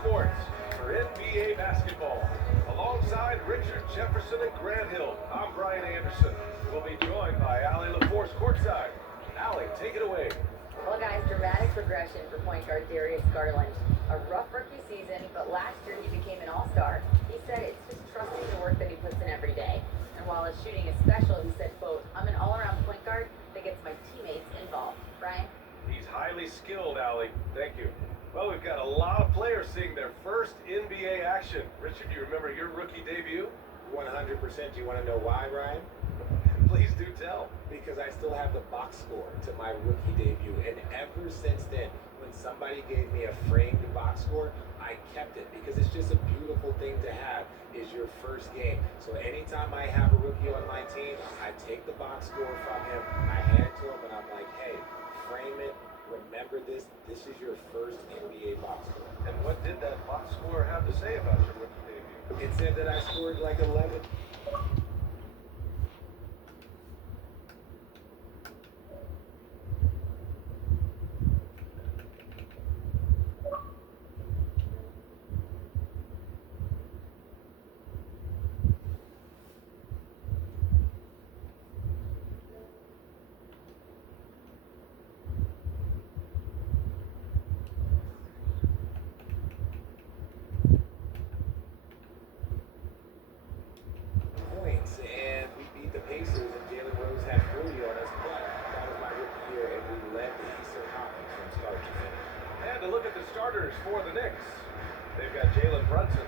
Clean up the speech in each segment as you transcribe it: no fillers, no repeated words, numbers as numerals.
Sports for NBA basketball. Alongside Richard Jefferson and Grant Hill, I'm Brian Anderson. We'll be joined by Allie LaForce courtside. Allie, take it away. Well, guys, dramatic progression for point guard Darius Garland. A rough rookie season, but last year he became an all-star. He said it's just trusting the work that he puts in every day. And while his shooting is special, he said, quote, I'm an all-around point guard that gets my teammates involved. Brian? He's highly skilled, Allie. Thank you. Well, we've got a lot of players seeing their first NBA action. Richard, do you remember your rookie debut? 100%. You want to know why, Ryan? Please do tell. Because I still have the box score to my rookie debut. And ever since then, when somebody gave me a framed box score, I kept it because it's just a beautiful thing to have is your first game. So anytime I have a rookie on my team, I take the box score from him, I hand it to him, and I'm like, hey, frame it. Remember this. This is your first NBA box score. And what did that box score have to say about your rookie debut? It said that I scored like 11. And we beat the Pacers, and Jalen Rose had 40 on us, but that was my rookie year, and we led the Eastern Conference from start to finish. And to look at the starters for the Knicks, they've got Jalen Brunson.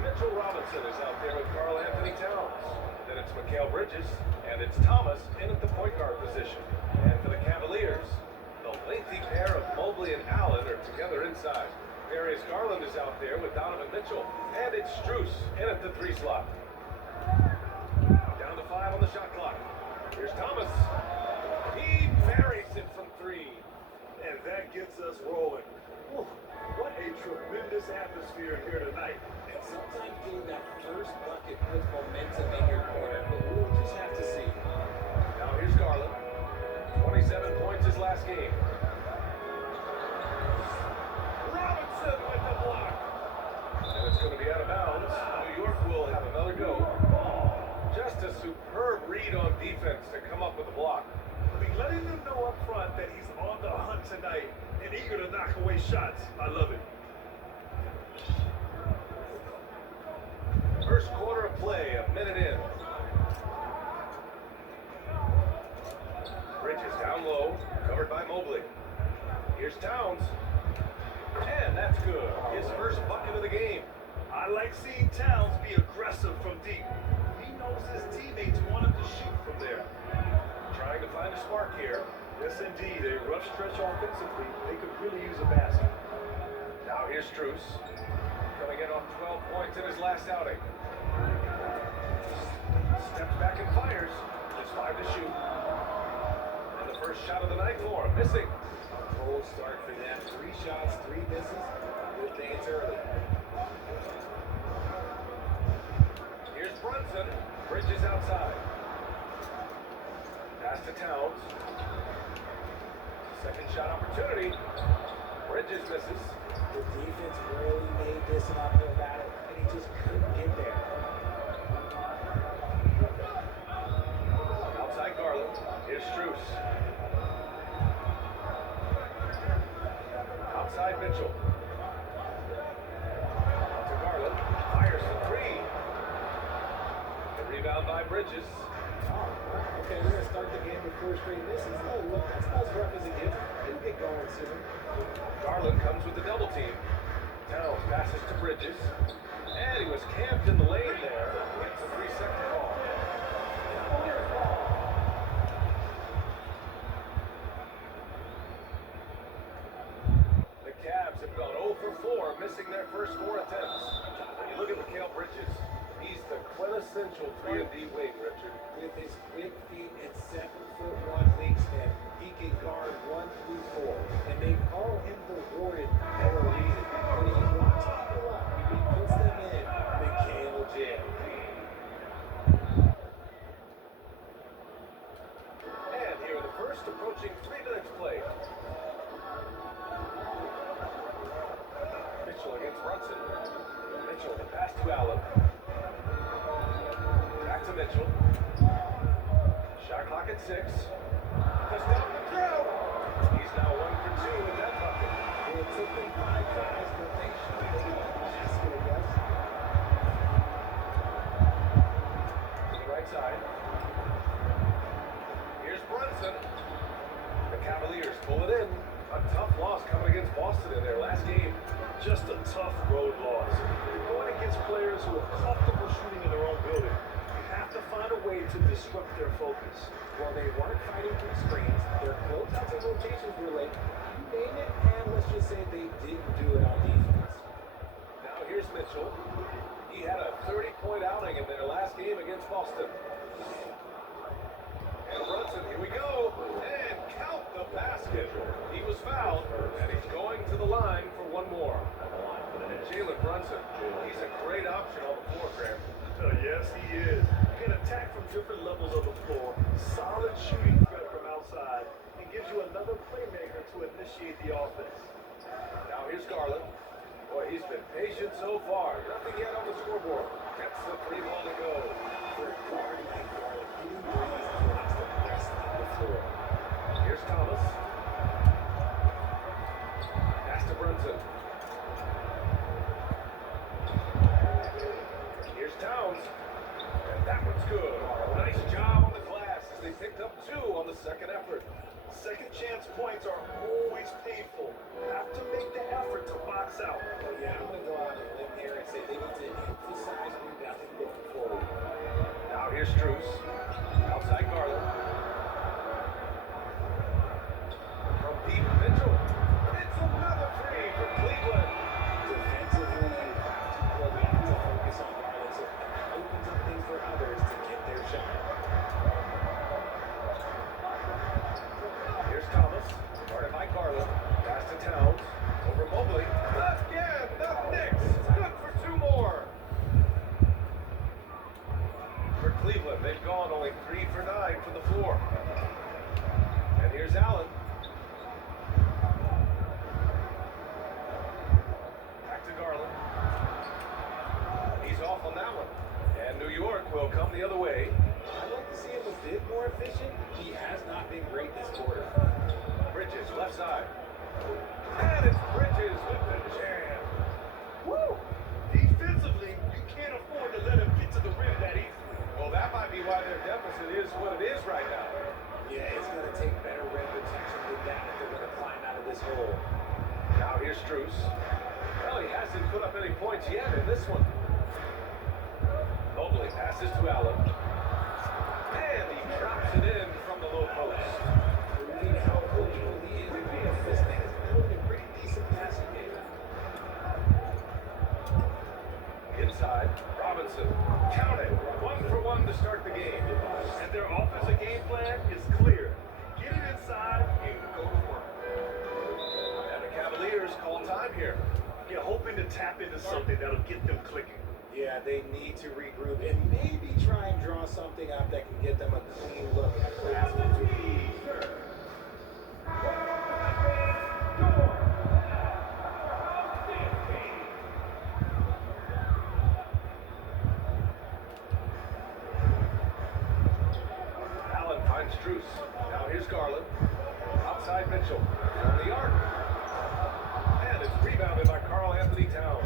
Mitchell Robinson is out there with Karl Anthony Towns. Then it's Mikal Bridges, and it's Thomas in at the point guard position. And for the Cavaliers, the lengthy pair of Mobley and Allen are together inside. Darius Garland is out there with Donovan Mitchell, and it's Strus in at the 3 slot. Down to 5 on the shot clock. Here's Thomas. He buries it from 3. And that gets us rolling. Whew, what a tremendous atmosphere here tonight. And sometimes getting that first bucket puts momentum in your corner, but we'll just have to see. Now here's Garland. 27 points his last game. Robinson with the block. And it's going to be out of bounds. New York will have another go. Just a superb read on defense to come up with a block. I mean, letting them know up front that he's on the hunt tonight and eager to knock away shots. I love it. First quarter of play, a minute in. Bridges down low, covered by Mobley. Here's Towns. And that's good. His first bucket of the game. I like seeing Towns be aggressive from deep. He knows his teammates want him to shoot from there. Trying to find a spark here. Yes, indeed. A rough stretch offensively. They could really use a basket. Now here's Strus. Coming in off 12 points in his last outing. Steps back and fires. Just 5 to shoot. And the first shot of the night for him. Missing. A cold start for them. 3 shots, 3 misses. Good thing it's early. Here's Brunson. Bridges outside. Pass to Towns. Second shot opportunity. Bridges misses. The defense really made this an uphill battle, and he just couldn't get there. Outside Garland. Here's Strus. Outside Mitchell. To Garland. Fires for 3. The rebound by Bridges. Oh, okay, we're going to start the game with 4 straight misses. Oh, look, that's not as rough as it gets. It'll get going soon. Garland comes with the double team. Towns passes to Bridges. And he was camped in the lane there. Gets a 3-second call. The Cavs have gone 0 for 4, missing their first 4 attempts. When you look at Mikal Bridges, he's the quintessential 3-and-D weight, Richard. With his quick feet and 7'1" wingspan, he can guard 1 through 4. And they call him the Warden for a reason. When he locks people up, he puts them in Mikal jail. And here are the first approaching 3 minutes play. Mitchell against Brunson. Pass to Allen. Back to Mitchell. Shot clock at 6. To stop the throw. He's now 1 for 2 with that bucket. It took them 5 tries, but they shot it in the basket, I guess. To the right side. Here's Brunson. The Cavaliers pull it in. A tough loss coming against Boston in their last game. Just a tough road loss. You're going against players who are comfortable shooting in their own building. You have to find a way to disrupt their focus. Well, they weren't fighting through screens. Their closeouts and rotations were late. You name it, and let's just say they didn't do it on defense. Now here's Mitchell. He had a 30-point outing in their last game against Boston. And Brunson, here we go. And count the basket. He was fouled, and he's going to the line for one more. Jalen Brunson, he's a great option on the floor, Graham. Yes, he is. He can attack from different levels of the floor. Solid shooting threat from outside. And gives you another playmaker to initiate the offense. Now here's Garland. Boy, he's been patient so far. Nothing yet on the scoreboard. Gets the 3 ball to go. For a guard like Garland, he really wants the best on the floor. Here's Thomas. Pass to Brunson. Here's Towns. And that one's good. Nice job on the glass as they picked up 2 on the second effort. Second chance points are always painful. You have to make the effort to box out. Well, yeah, I'm going to go out on a limb here and say they need to emphasize rebounding going forward. Now here's Strus. Outside Garland. From deep, Mitchell. It's another 3 for Cleveland. Defensively, you have to go back to focus on Garland so it opens up things for others to get their shot. Here's Thomas. Guarded by Garland. Pass to Towns. Over Mobley. Again, the Knicks. Good for 2 more. For Cleveland, they've gone only 3 for 9 from the floor. And here's Allen. Back to Garland. He's off on that one. And New York will come the other way. I'd like to see him a bit more efficient. He has not been great this quarter. Bridges, left side. And it's Bridges with the jam. Woo! Defensively, you can't afford to let him get to the rim that easily. Well, that might be why their deficit is what it is right now. Yeah, it's going to take better rim protection than that if they're going to climb out of this hole. Now here's Strus. Well, he hasn't put up any points yet in this one. Mobley passes to Allen. And he drops it in from the low post. Proving how coachable he is. This thing is building a pretty decent passing game. Inside, Robinson. Count it. 1 for 1 to start the game. And their offensive game plan is clear. Get it inside and go to work. And the Cavaliers call time here. You're hoping to tap into something that'll get them clicking. Yeah, they need to regroup and maybe try and draw something up that can get them a clean look at the basket. Allen finds Strus. Now here's Garland. Outside Mitchell. On the arc. And it's rebounded by Karl Anthony Towns.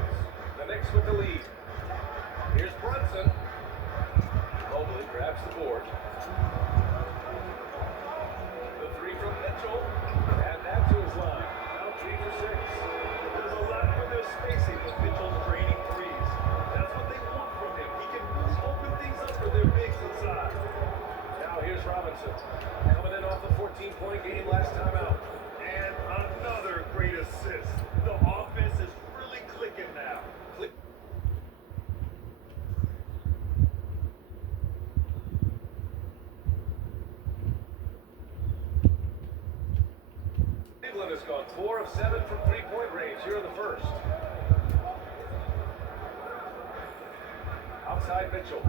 The Knicks with the lead. Here's Brunson. Mobley grabs the board. The 3 from Mitchell. And that to his line. Now 3 for 6. There's a lot for their spacing with Mitchell's draining threes. That's what they want from him. He can really open things up for their bigs inside. Now here's Robinson. Coming in off the 14-point game last time out. And another great assist. The offense is really clicking now. Cleveland has gone 4 of 7 from 3-point range here in the first. Outside Mitchell.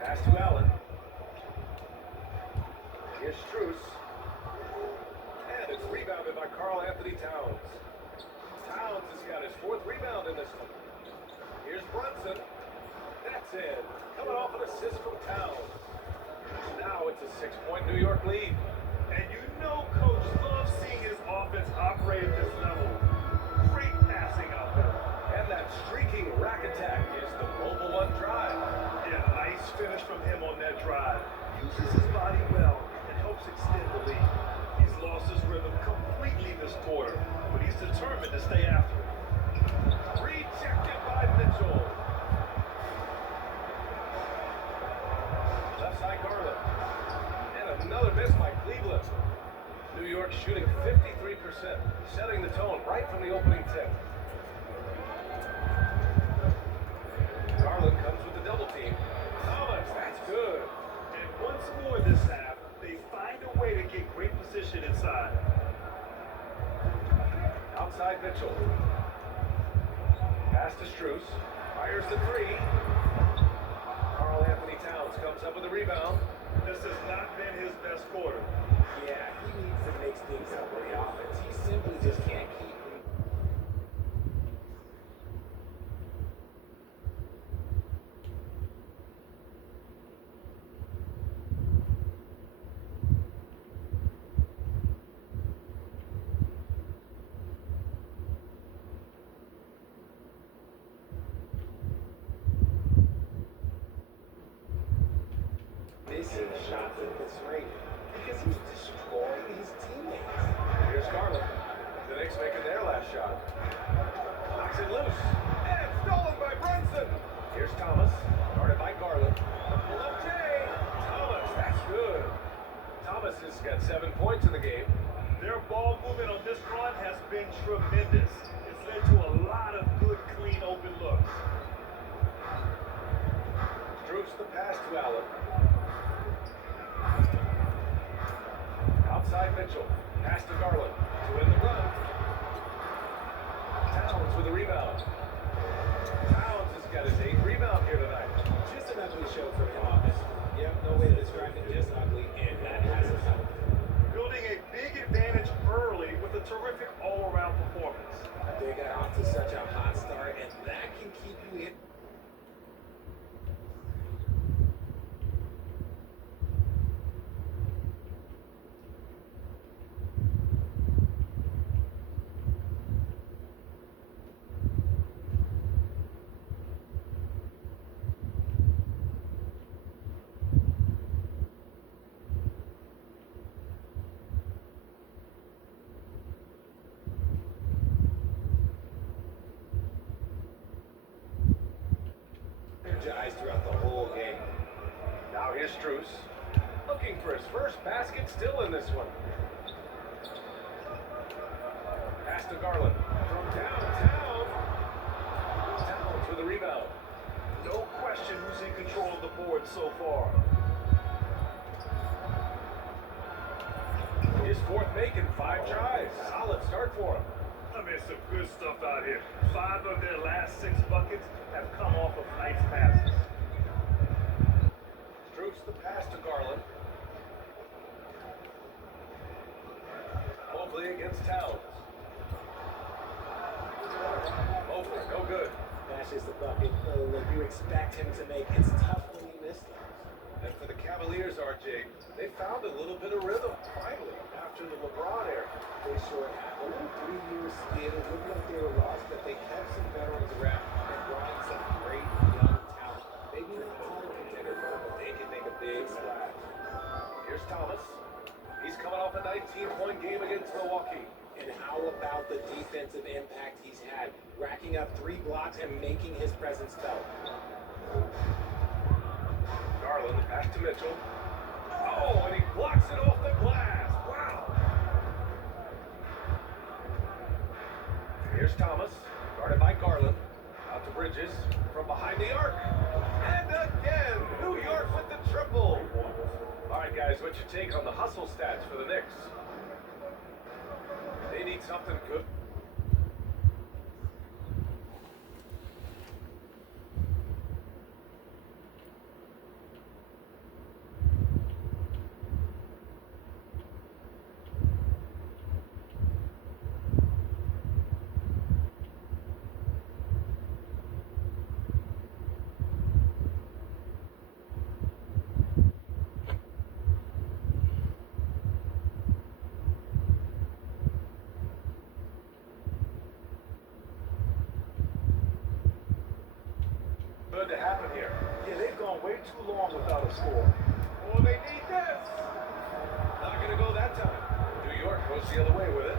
Pass to Allen. Here's Strus. And it's rebounded by Karl Anthony Towns. Towns has got his 4th rebound rebound in this one. Here's Brunson. That's in. Coming off an assist from Towns. Now it's a 6-point New York lead. And you know Coach loves seeing his offense operate at this level. Great passing out there. And that streaking rack attack is the mobile one drive. Yeah, nice finish from him on that drive. Uses his body well and helps extend the lead. He's lost his rhythm completely this quarter, but he's determined to stay after it. Rejected by Mitchell. Left side Garland. And another miss by Cleveland. New York shooting 53%, setting the tone right from the opening tip. Garland comes with the double team. Thomas, that's good. And once more this half, they find a way to get great position inside. Outside Mitchell. Pass to Strus. Fires the three. Karl Anthony Towns comes up with a rebound. This has not been his best quarter. Yeah, he needs to mix things up with the offense. He simply just can't keep them. Missing shots at this rate because he's destroying his teammates. Here's Garland. The Knicks making their last shot. Knocks it loose. And stolen by Brunson. Here's Thomas. Guarded by Garland. Below Jay. Thomas, that's good. Thomas has got 7 points in the game. Their ball movement on this run has been tremendous. It's led to a lot of good, clean, open looks. Strus the pass to Allen. Outside Mitchell. Pass to Garland. To win the run. Towns with a rebound. Towns has got his 8th rebound here tonight. Just an ugly show for him offensively. Yep, no way to describe it, just ugly, and that hasn't helped. Building a big advantage early with a terrific all-around performance. They got off to such a hot start, and that can keep you in. Energized throughout the whole game. Now here's Strus. Looking for his first basket, still in this one. Pass to Garland. From downtown. Towns with a rebound. No question who's in control of the board so far. His 4th make in 5 tries. Solid start for him. I mean, some good stuff out here. 5 of their last 6 buckets have come off of nice passes. Strus the pass to Garland. Mobley against Towns. Mobley, no good. That's just the bucket that you expect him to make. It's tough when you miss those. And for the Cavaliers, RJ, they found a little bit of rhythm, finally, after the LeBron era. They sure have. A little 3-year skid. It looked like they were lost, but they kept some veterans around and brought in some great young talent. Maybe not title contender, but they can make a big splash. Here's Thomas. He's coming off a 19-point game against Milwaukee. And how about the defensive impact he's had, racking up 3 blocks and making his presence felt? Garland, pass to Mitchell. Oh, and he blocks it off the glass. Wow. Here's Thomas, guarded by Garland. Out to Bridges, from behind the arc. And again, New York with the triple. All right, guys, what's your take on the hustle stats for the Knicks? They need something good. Yeah, they've gone way too long without a score. Oh, they need this. Not going to go that time. New York goes the other way with it.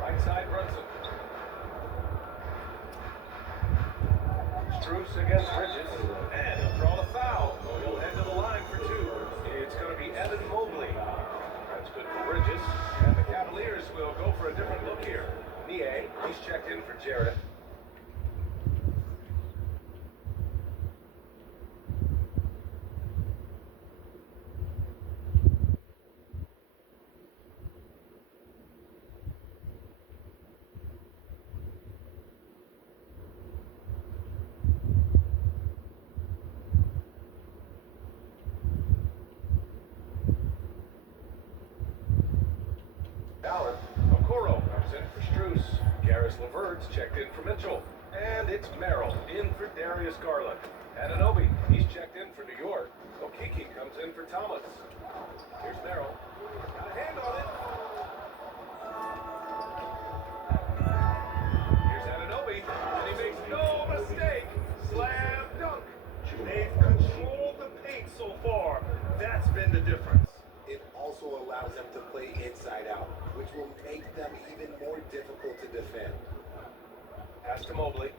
Right side, Brunson. Struess against Bridges. And he'll draw the foul. He'll head to the line for two. It's going to be Evan Mobley. That's good for Bridges. And the Cavaliers will go for a different look here. Nie, he's checked in for Jarrett. Okoro comes in for Struess. Garris LeVert's checked in for Mitchell. And it's Merrill in for Darius Garland. Anunoby, he's checked in for New York. Okiki comes in for Thomas. Here's Merrill. Got a hand on it. Here's Anunoby. And he makes no mistake. Slam dunk. They've controlled the paint so far. That's been the difference. It also allows them to play inside out, which will make them even more difficult to defend. Pass to Mobley.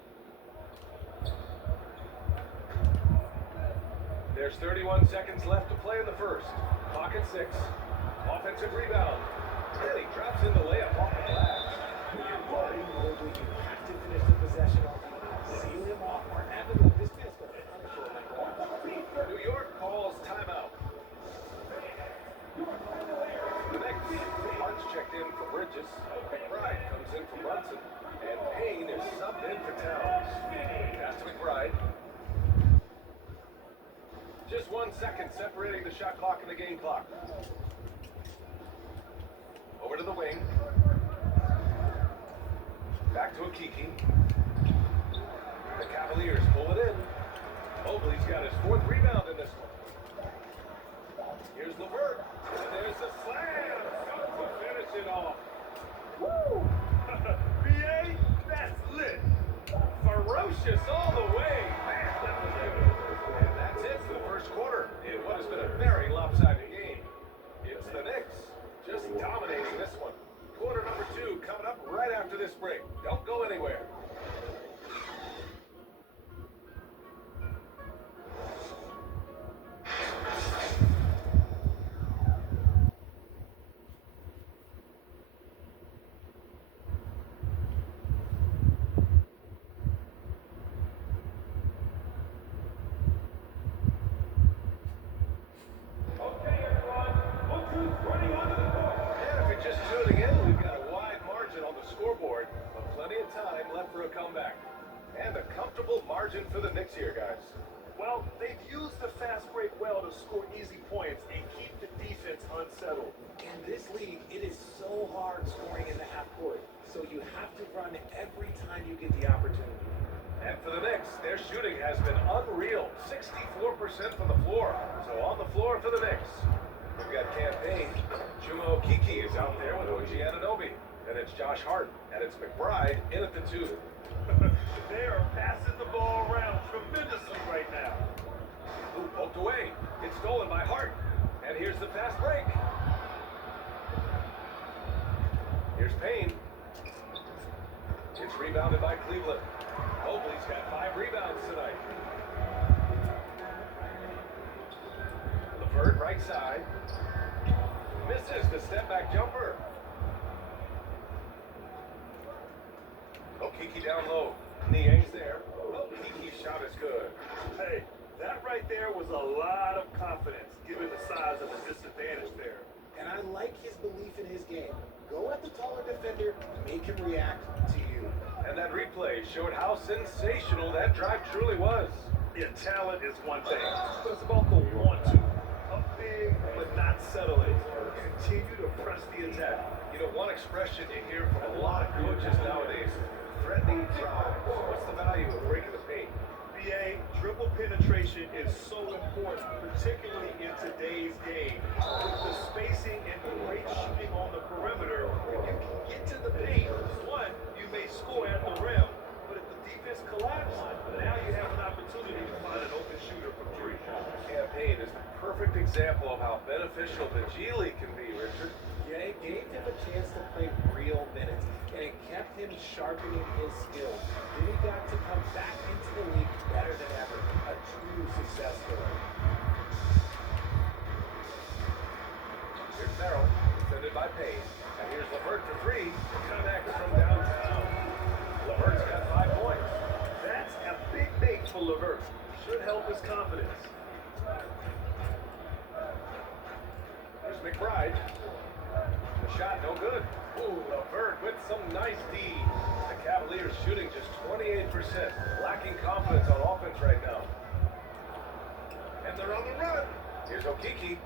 There's 31 seconds left to play in the first. Clock at 6. Offensive rebound. And he drops in the layup off the glass. When you're guarding Mobley, you have to finish the possession off. Seal him off or have him with this man's going to punish him like that. New York calls timeout. The Knicks, Hart's checked in for Bridges. McBride comes in for Brunson. And Payne is subbed in for Towns. Pass to McBride. Just 1 second separating the shot clock and the game clock. Over to the wing. Back to Okiki. The Cavaliers pull it in. Mobley's got his 4th rebound in this one. Here's LeVert. And there's the slam. Got to finish it off. Woo! BA, that's lit. Ferocious all the way. Man, that was good. And that's it for the first quarter in what has been a very lopsided game. It's the Knicks just dominating this one. Quarter number 2 coming up right after this break. Don't go anywhere. For the Knicks here, guys. Well, they've used the fast break well to score easy points and keep the defense unsettled. In this league, it is so hard scoring in the half court. So you have to run every time you get the opportunity. And for the Knicks, their shooting has been unreal. 64% from the floor. So on the floor for the Knicks. We've got campaign. Chuma Okiki is out there with OG Anunoby. And it's Josh Hart. And it's McBride in at the 2. They are passing the ball around tremendously right now. Ooh, poked away. It's stolen by Hart. And here's the fast break. Here's Payne. It's rebounded by Cleveland. Mobley's got 5 rebounds tonight. LeVert right side. Misses the step back jumper. Okiki down low. Niang's there. Okiki's shot is good. Hey, that right there was a lot of confidence, given the size of the disadvantage there. And I like his belief in his game. Go at the taller defender, make him react to you. And that replay showed how sensational that drive truly was. Yeah, talent is one thing, but it's about the want-to. Up big, but not settling. Continue to press the attack. You know, one expression you hear from a lot of coaches nowadays, threatening drives. What's the value of breaking the paint? BA, dribble penetration is so important, particularly in today's game. With the spacing and great shooting on the perimeter, if you can get to the paint, one, you may score at the rim, but if the defense collapses, example of how beneficial the G League can be, Richard. Yeah, it gave him a chance to play real minutes, and it kept him sharpening his skills. Then he got to come back into the league better than ever. A true success story. Here's Merrill, defended by Payne. And here's LeVert for three. Connect from downtown. LeVert's got 5 points. That's a big make for LeVert. Should help his confidence. Here's McBride. The shot, no good. Ooh, LeVert with some nice D. The Cavaliers shooting just 28%. Lacking confidence on offense right now. And they're on the run. Here's Okeke.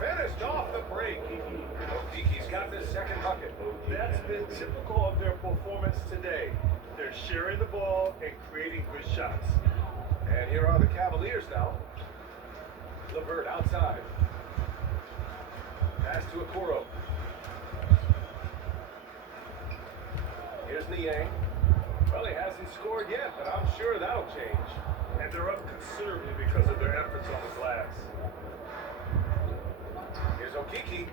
Finished off the break. Okeke's got his second bucket. That's been typical of their performance today. They're sharing the ball and creating good shots. And here are the Cavaliers now. LeVert outside. Pass to Okoro. Here's Niang. Well, he hasn't scored yet, but I'm sure that'll change. And they're up considerably because of their efforts on the glass. Here's Okeke.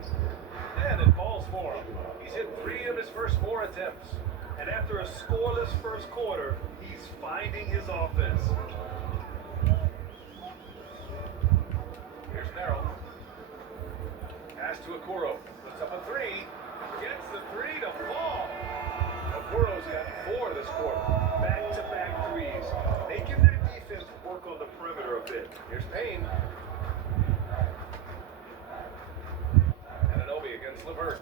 And it falls for him. He's hit 3 of his first 4 attempts. And after a scoreless first quarter, he's finding his offense. Here's Merrill. Pass to Okoro. Puts up a 3. Gets the 3 to fall. Okoro's got 4 this quarter. Back-to-back threes, making their defense work on the perimeter a bit. Here's Payne. Anunoby against LeVert.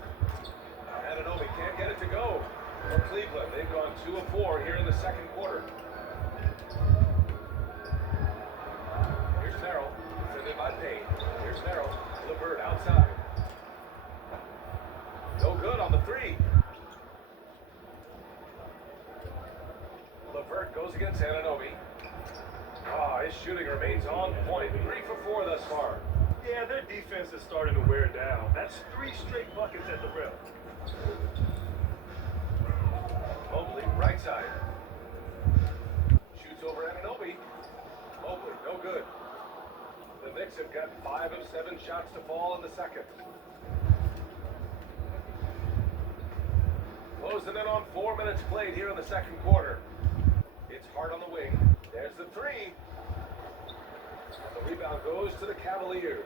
Anunoby can't get it to go. For Cleveland, they've gone 2 of 4 here in the second quarter. Here's Merrill, defended by Payne. Here's Merrill, LeVert outside. No good on the 3. LeVert goes against Anunoby. His shooting remains on point. 3 for 4 thus far. Yeah, their defense is starting to wear down. That's 3 straight buckets at the rim. Mobley, right side. Shoots over Anunoby. Mobley, no good. The Knicks have got 5 of 7 shots to fall in the second. Closing in on 4 minutes played here in the second quarter. It's Hart on the wing. There's the 3. And the rebound goes to the Cavaliers.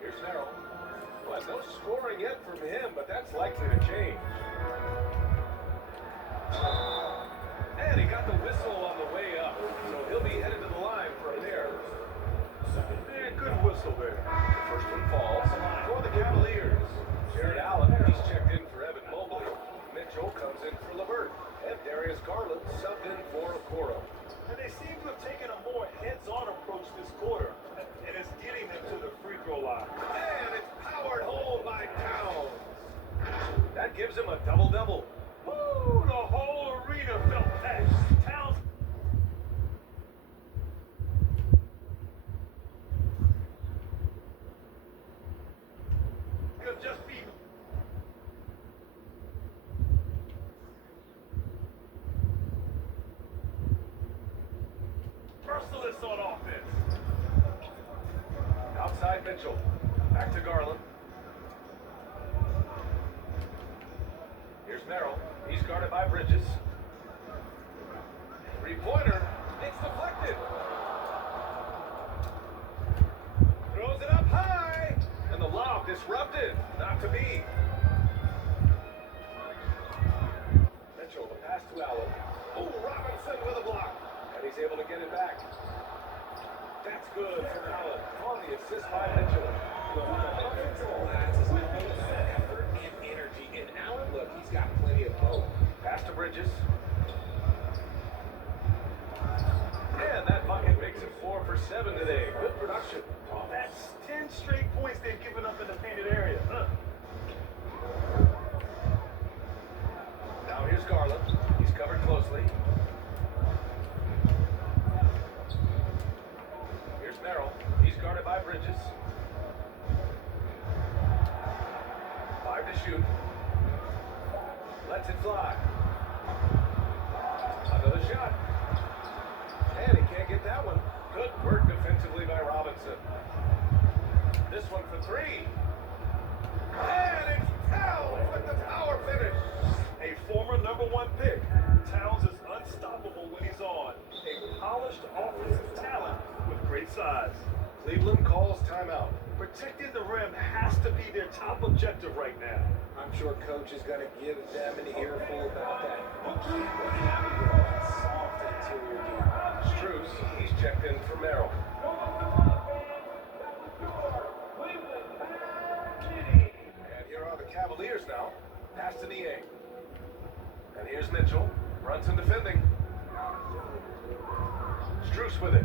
Here's Merrill. Well, no scoring yet from him, but that's likely to change. And he got the whistle on the way up, so he'll be headed to the line for a pair. Yeah, good whistle there. The first one falls for the Cavaliers. Jared Allen, he's checked in for Evan Mobley. Mitchell comes in for LeVert. And Darius Garland subbed in for Okoro. And they seem to have taken a more heads-on approach this quarter, and it's getting them to the free throw line. And it's powered home by Towns. That gives him a double-double. Woo! The whole arena felt that. Towns could just be merciless on offense. Outside Mitchell. Back to Garland. Here's Merrill. He's guarded by Bridges. 3-pointer. It's deflected. Throws it up high. And the lob disrupted. Not to be. Mitchell, the pass to Allen. Oh, Robinson with a block. And he's able to get it back. That's good for Allen. On the assist by Mitchell. The offensive glass is known for effort and energy. And Allen, look, he's got plenty of both. Pass to Bridges. And that bucket makes it 4 for 7 today. Good production. That's 10 straight points they've given up in the painted area. Now here's Garland. He's covered closely. Here's Merrill. He's guarded by Bridges. 5 to shoot. Lets it fly. Another shot. And he can't get that one. Good work defensively by Robinson. This one for three. And it's Towns with the power finish. A former #1 pick, Towns is unstoppable when he's on. A polished offensive talent with great size. Cleveland calls timeout. Protecting the rim has to be their top objective right now. I'm sure coach is going to give them an earful about that. You can't have that soft interior D. Strus, he's checked in for Merrill. And here are the Cavaliers now. Pass to Niang. And here's Mitchell. Brunson defending. Strus with it.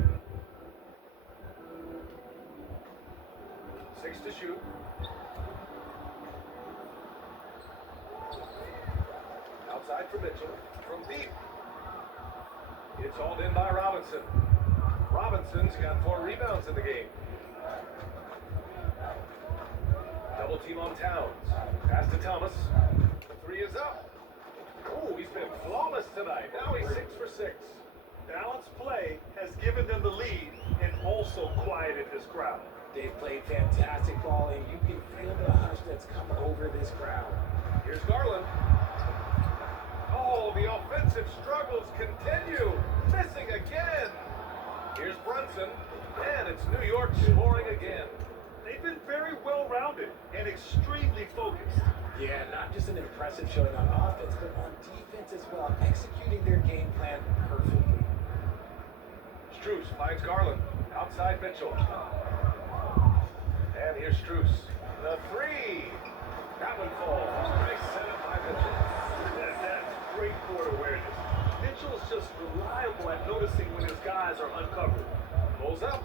6 to shoot. Outside for Mitchell. From deep. It's hauled in by Robinson. Robinson's got 4 rebounds in the game. Double team on Towns. Pass to Thomas. The 3 is up. Ooh, he's been flawless tonight. Now he's 6 for 6. Balanced play has given them the lead and also quieted this crowd. They've played fantastic ball, and you can feel the hush that's come over this crowd. Here's Garland. Oh, the offensive struggles continue. Missing again. Here's Brunson. And it's New York scoring again. They've been very well-rounded and extremely focused. Yeah, not just an impressive showing on offense, but on defense as well, executing their game plan perfectly. Strus finds Garland. Outside Mitchell. And here's Strus. The 3. That one falls. Nice setup by Mitchell. That's great court awareness. Mitchell's just reliable at noticing when his guys are uncovered. Pulls up.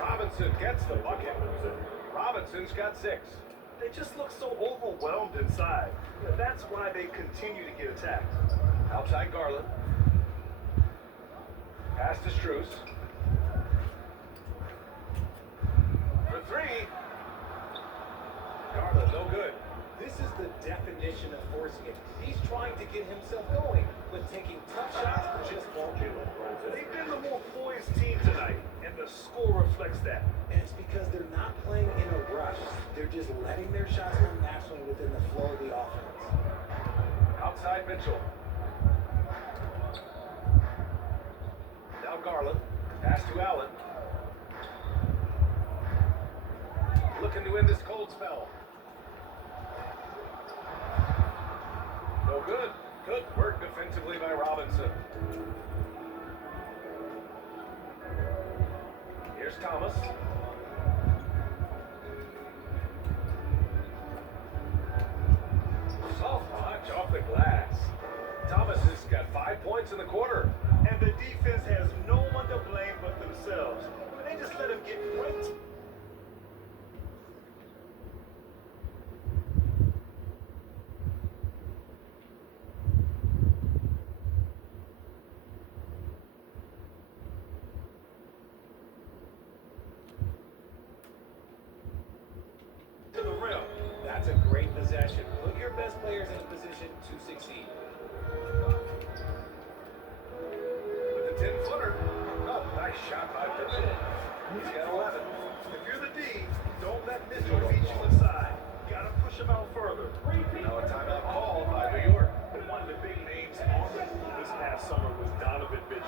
Robinson gets the bucket. Robinson's got 6. They just look so overwhelmed inside. That's why they continue to get attacked. Outside Garland. Pass to Strus. For 3. Garland, no good. This is the definition of forcing it. He's trying to get himself going, but taking tough shots just won't do it. They've been the more poised team tonight, and the score reflects that. And it's because they're not playing in a rush. They're just letting their shots come naturally within the flow of the offense. Outside Mitchell. Now Garland. Pass to Allen. Looking to end this cold spell. No good. Good work defensively by Robinson. Here's Thomas. Soft touch off the glass. Thomas has got 5 points in the quarter. And the defense has no one to blame but themselves. They just let him get great. To the rim. That's a great possession. Put your best players in a position to succeed. With the 10-footer. Oh, nice shot by Mitchell. He's got 11. If you're the D, don't let Mitchell beat you inside. You gotta push him out further. Now a timeout called by New York. One of the big names on the team this past summer was Donovan Mitchell.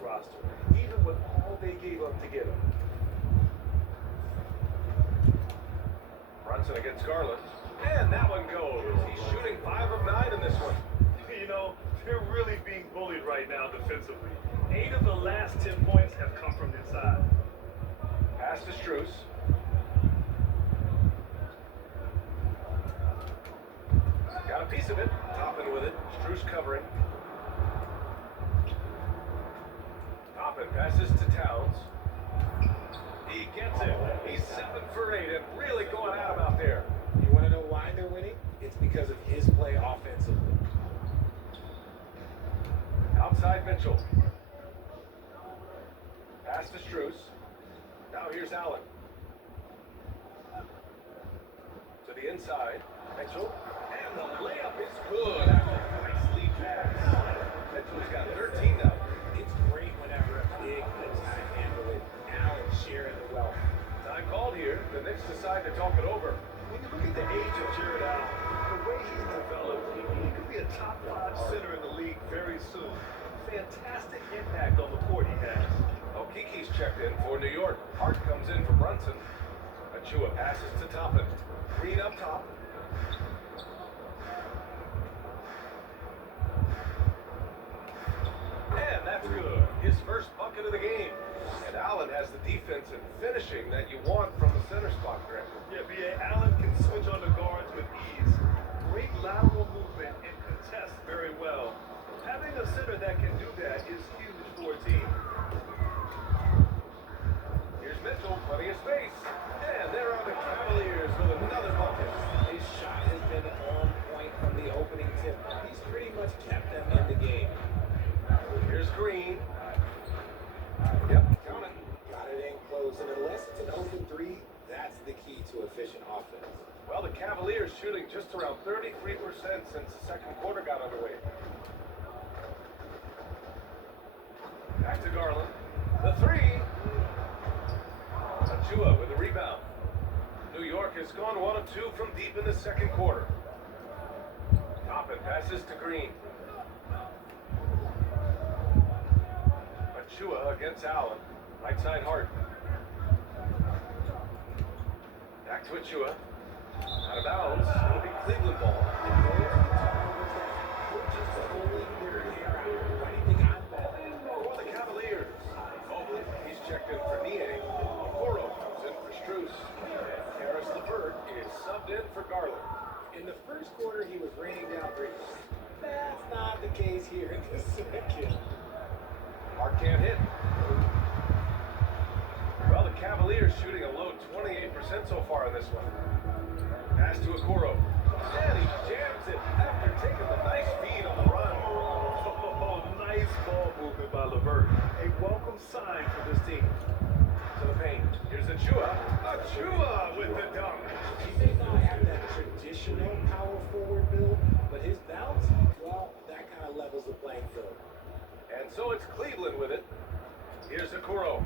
Roster, even with all they gave up to get him. Brunson against Garland. And that one goes. He's shooting 5 of 9 in this one. You know, they're really being bullied right now defensively. 8 of the last 10 points have come from inside. Pass to Strus. Got a piece of it. Toppin with it. Strus covering. Toppin passes to Towns. He gets it. He's 7 for 8 and really going at him out there. You want to know why they're winning? It's because of his play offensively. Outside Mitchell. Pass to Strus. Now here's Allen. To the inside. Mitchell. And the layup is good after a nice lead pass. Mitchell's got 13 now. It's great whenever a big attack handle it. Allen sharing the wealth. Time called here. The Knicks decide to talk it over. When you look at the age of Jared Allen, the way he's developed, he could be a top 5 center in the league very soon. Fantastic impact on the court he has. Okiki's checked in for New York. Hart comes in for Brunson. Achua passes to Toppin. Green up top. And that's good. His first bucket of the game. And Allen has the defense and finishing that you want from the center spot, Grant. Yeah, B.A. Allen can switch on the guards with ease. Great lateral movement and contests very well. Having a center that can do that is huge for a team. Here's Mitchell, plenty of space. And there are the Cavaliers with another bucket. His shot has been on point from the opening tip. He's pretty much kept them in the game. Here's Green. Yep, count it. Got it in close, and unless it's an open three, that's the key to efficient offense. Well, the Cavaliers shooting just around 33% since the second quarter got underway. Back to Garland. The three. Achua with the rebound. New York has gone 1 of 2 from deep in the second quarter. Toppin passes to Green. Achua against Allen. Right side Hart. Back to Achua. Out of bounds. It'll be Cleveland ball. For the Cavaliers. Mobley, he's checked in for Nie. Okoro comes in for Strus. And Karis LeVert is subbed in for Garland. In the first quarter, he was raining down threes. That's not the case here in the second. Hart can't hit. Well, the Cavaliers shooting a low 28% so far in this one. Pass to Okoro. And he jams it after taking the nice feed on the run. Oh, nice ball movement by LeVert. A welcome sign for this team. To the paint. Here's Achua. Achua with the dunk. He may not have that traditional power forward build, but his bounce, well, that kind of levels the playing field. And so it's Cleveland with it. Here's Okoro.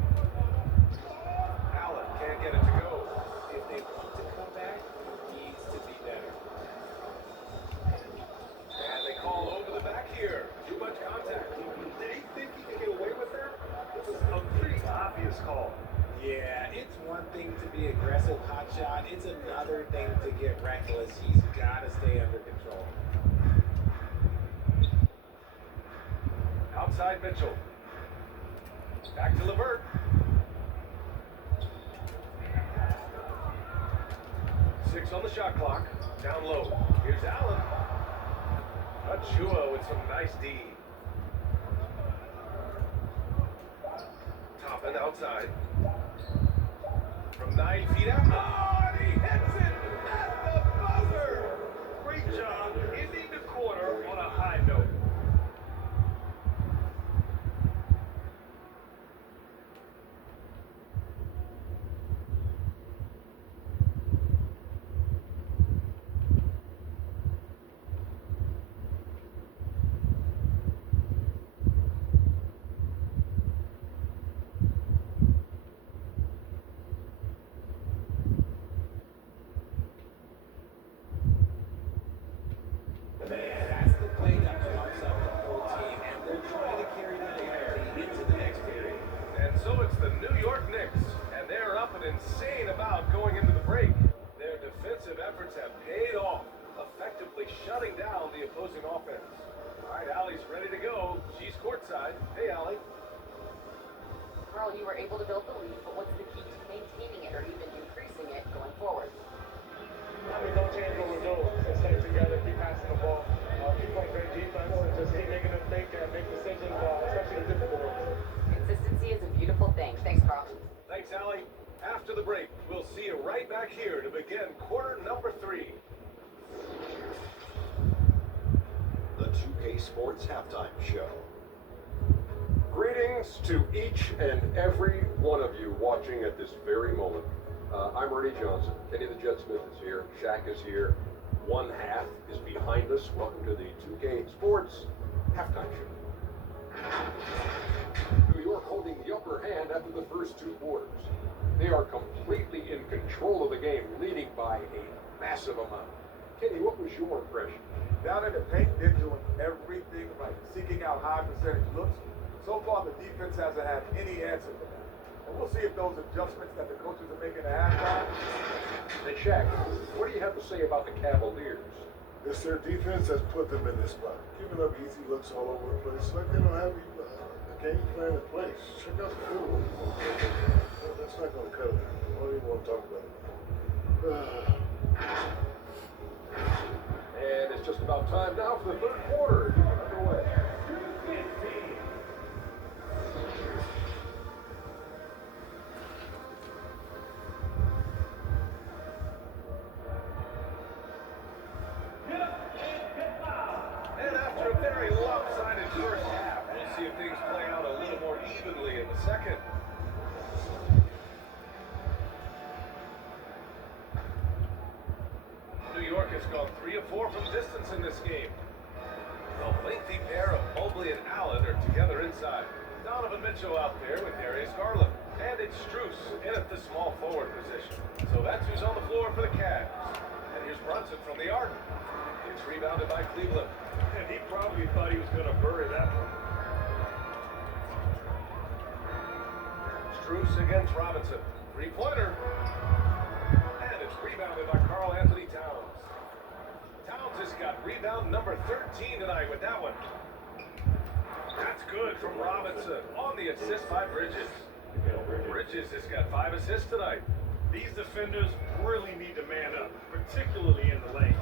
Allen can't get it to go. If they want to come back, it needs to be better. And they call over the back here. Too much contact. Did he think he could get away with that? This is a pretty obvious call. Yeah, it's one thing to be aggressive hot shot. It's another thing to get reckless. He's got to stay under control. Outside Mitchell. Back to LeVert. Six on the shot clock. Down low. Here's Allen. Achua with some nice D. Toppin outside. From 9 feet out. Oh, and he hits it at the buzzer. Great job ending the quarter on a high note. That's the play that pumps up the whole team, and they're trying to carry the lead into the next period. And so it's the New York Knicks, and they're up an insane amount going into the break. Their defensive efforts have paid off, effectively shutting down the opposing offense. All right, Allie's ready to go. She's courtside. Hey, Allie. Carl, you were able to build the lead, but what's the key to maintaining it or even increasing it going forward? I mean, don't change what we're doing. Just stay together, keep passing the ball, keep playing great defense, and just keep making them think and make decisions, especially the difficult ones. Consistency is a beautiful thing. Thanks, Carl. Thanks, Allie. After the break, we'll see you right back here to begin quarter number 3. The 2K Sports Halftime Show. Greetings to each and every one of you watching at this very moment. I'm Ernie Johnson. Kenny the Jet Smith is here. Shaq is here. One half is behind us. Welcome to the 2K Sports Halftime Show. New York holding the upper hand after the first two quarters. They are completely in control of the game, leading by a massive amount. Kenny, what was your impression? Down in the paint, they're doing everything right, seeking out high percentage looks. So far, the defense hasn't had any answer for that. And we'll see if those adjustments that the coaches are making at halftime. And Shaq, what do you have to say about the Cavaliers? It's their defense that's put them in this spot. Giving up easy looks all over the place. Like they don't have a game plan in place. Check out the field. That's not going to cut it. I don't even want to talk about it. And it's just about time now for the third quarter. Underway. And after a very lopsided first half, we'll see if things play out a little more evenly in the second. New York has gone 3 of 4 from distance in this game. The lengthy pair of Mobley and Allen are together inside. Donovan Mitchell out there with Darius Garland. And it's Strus in at the small forward position. So that's who's on the floor for the Cavs. And here's Brunson from the arc. It's rebounded by Cleveland. And he probably thought he was going to bury that one. Strus against Robinson. Three-pointer. And it's rebounded by Karl Anthony Towns. Towns has got rebound number 13 tonight with that one. That's good from Robinson on the assist by Bridges. Bridges has got 5 assists tonight. These defenders really need to man up, particularly in the lane.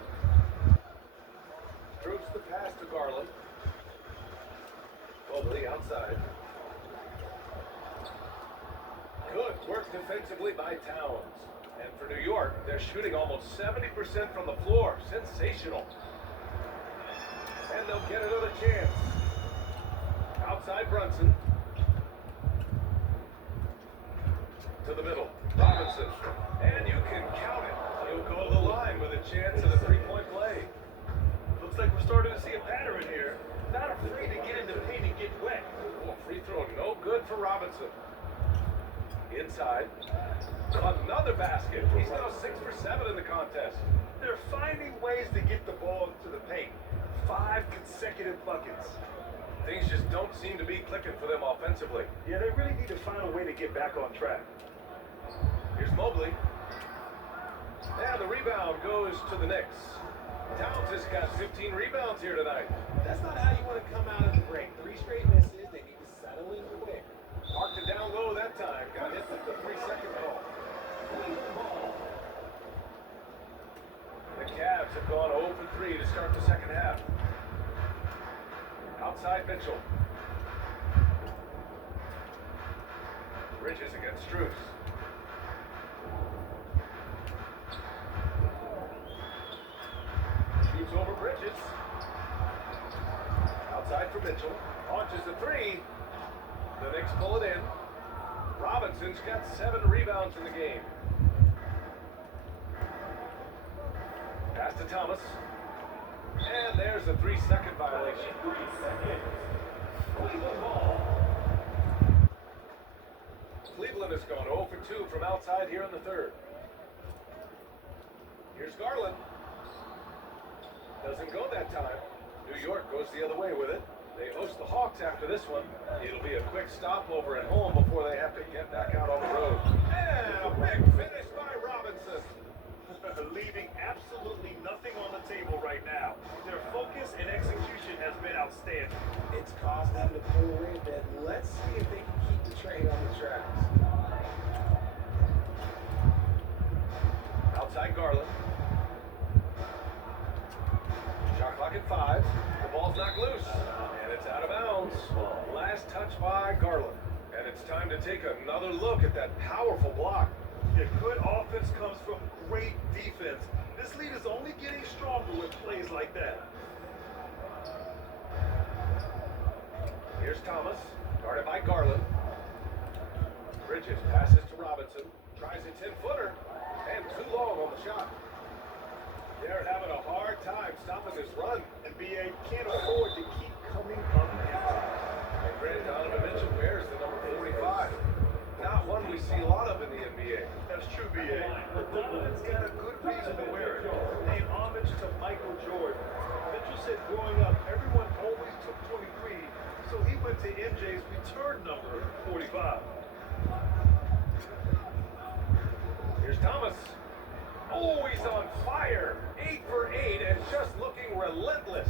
Strus the pass to Garland. Mobley outside. Good work defensively by Towns. And for New York, they're shooting almost 70% from the floor. Sensational. And they'll get another chance. Outside Brunson. To the middle. Robinson. And you can count it. He'll go to the line with a chance at a three-point play. Looks like we're starting to see a pattern here. Not afraid to get in the paint and get wet. Oh, free throw no good for Robinson. Inside. Another basket. He's now 6 for 7 in the contest. They're finding ways to get the ball into the paint. 5 consecutive buckets. Things just don't seem to be clicking for them offensively. Yeah, they really need to find a way to get back on track. Here's Mobley. And the rebound goes to the Knicks. Towns has got 15 rebounds here tonight. That's not how you want to come out of the break. 3 straight misses. They need to settle in quick. Marked it down low that time. Got hit with the 3-second call. The Cavs have gone 0 for 3 to start the second half. Outside Mitchell. Bridges against Strus. Shoots over Bridges. Outside for Mitchell. Launches the 3. The Knicks pull it in. Robinson's got 7 rebounds in the game. Pass to Thomas. And there's a 3-second violation. Cleveland has gone 0 for 2 from outside here in the third. Here's Garland. Doesn't go that time. New York goes the other way with it. They host the Hawks after this one. It'll be a quick stopover at home before they have to get back out on the road. And a big finish by Robinson. Leaving absolutely nothing on the table right now. Their focus and execution has been outstanding. It's caused them to pull away a bit. Let's see if they can keep the train on the tracks. Outside Garland. Shot clock at 5. The ball's knocked loose. And it's out of bounds. Last touch by Garland. And it's time to take another look at that powerful block. Yeah, good offense comes from great defense. This lead is only getting stronger with plays like that. Here's Thomas. Guarded by Garland. Bridges passes to Robinson. Tries a 10-footer. And too long on the shot. They're having a hard time stopping this run. NBA can't afford to keep coming up empty. And Grant Donovan Mitchell wears the number 45. Not one we see a lot of in the NBA. That's true, B.A. But Donovan's got a good reason to wear it. Paying homage to Michael Jordan. Mitchell said growing up, everyone always took 23, so he went to MJ's return number, 45. Here's Thomas. Oh, he's on fire. 8 for 8 and just looking relentless.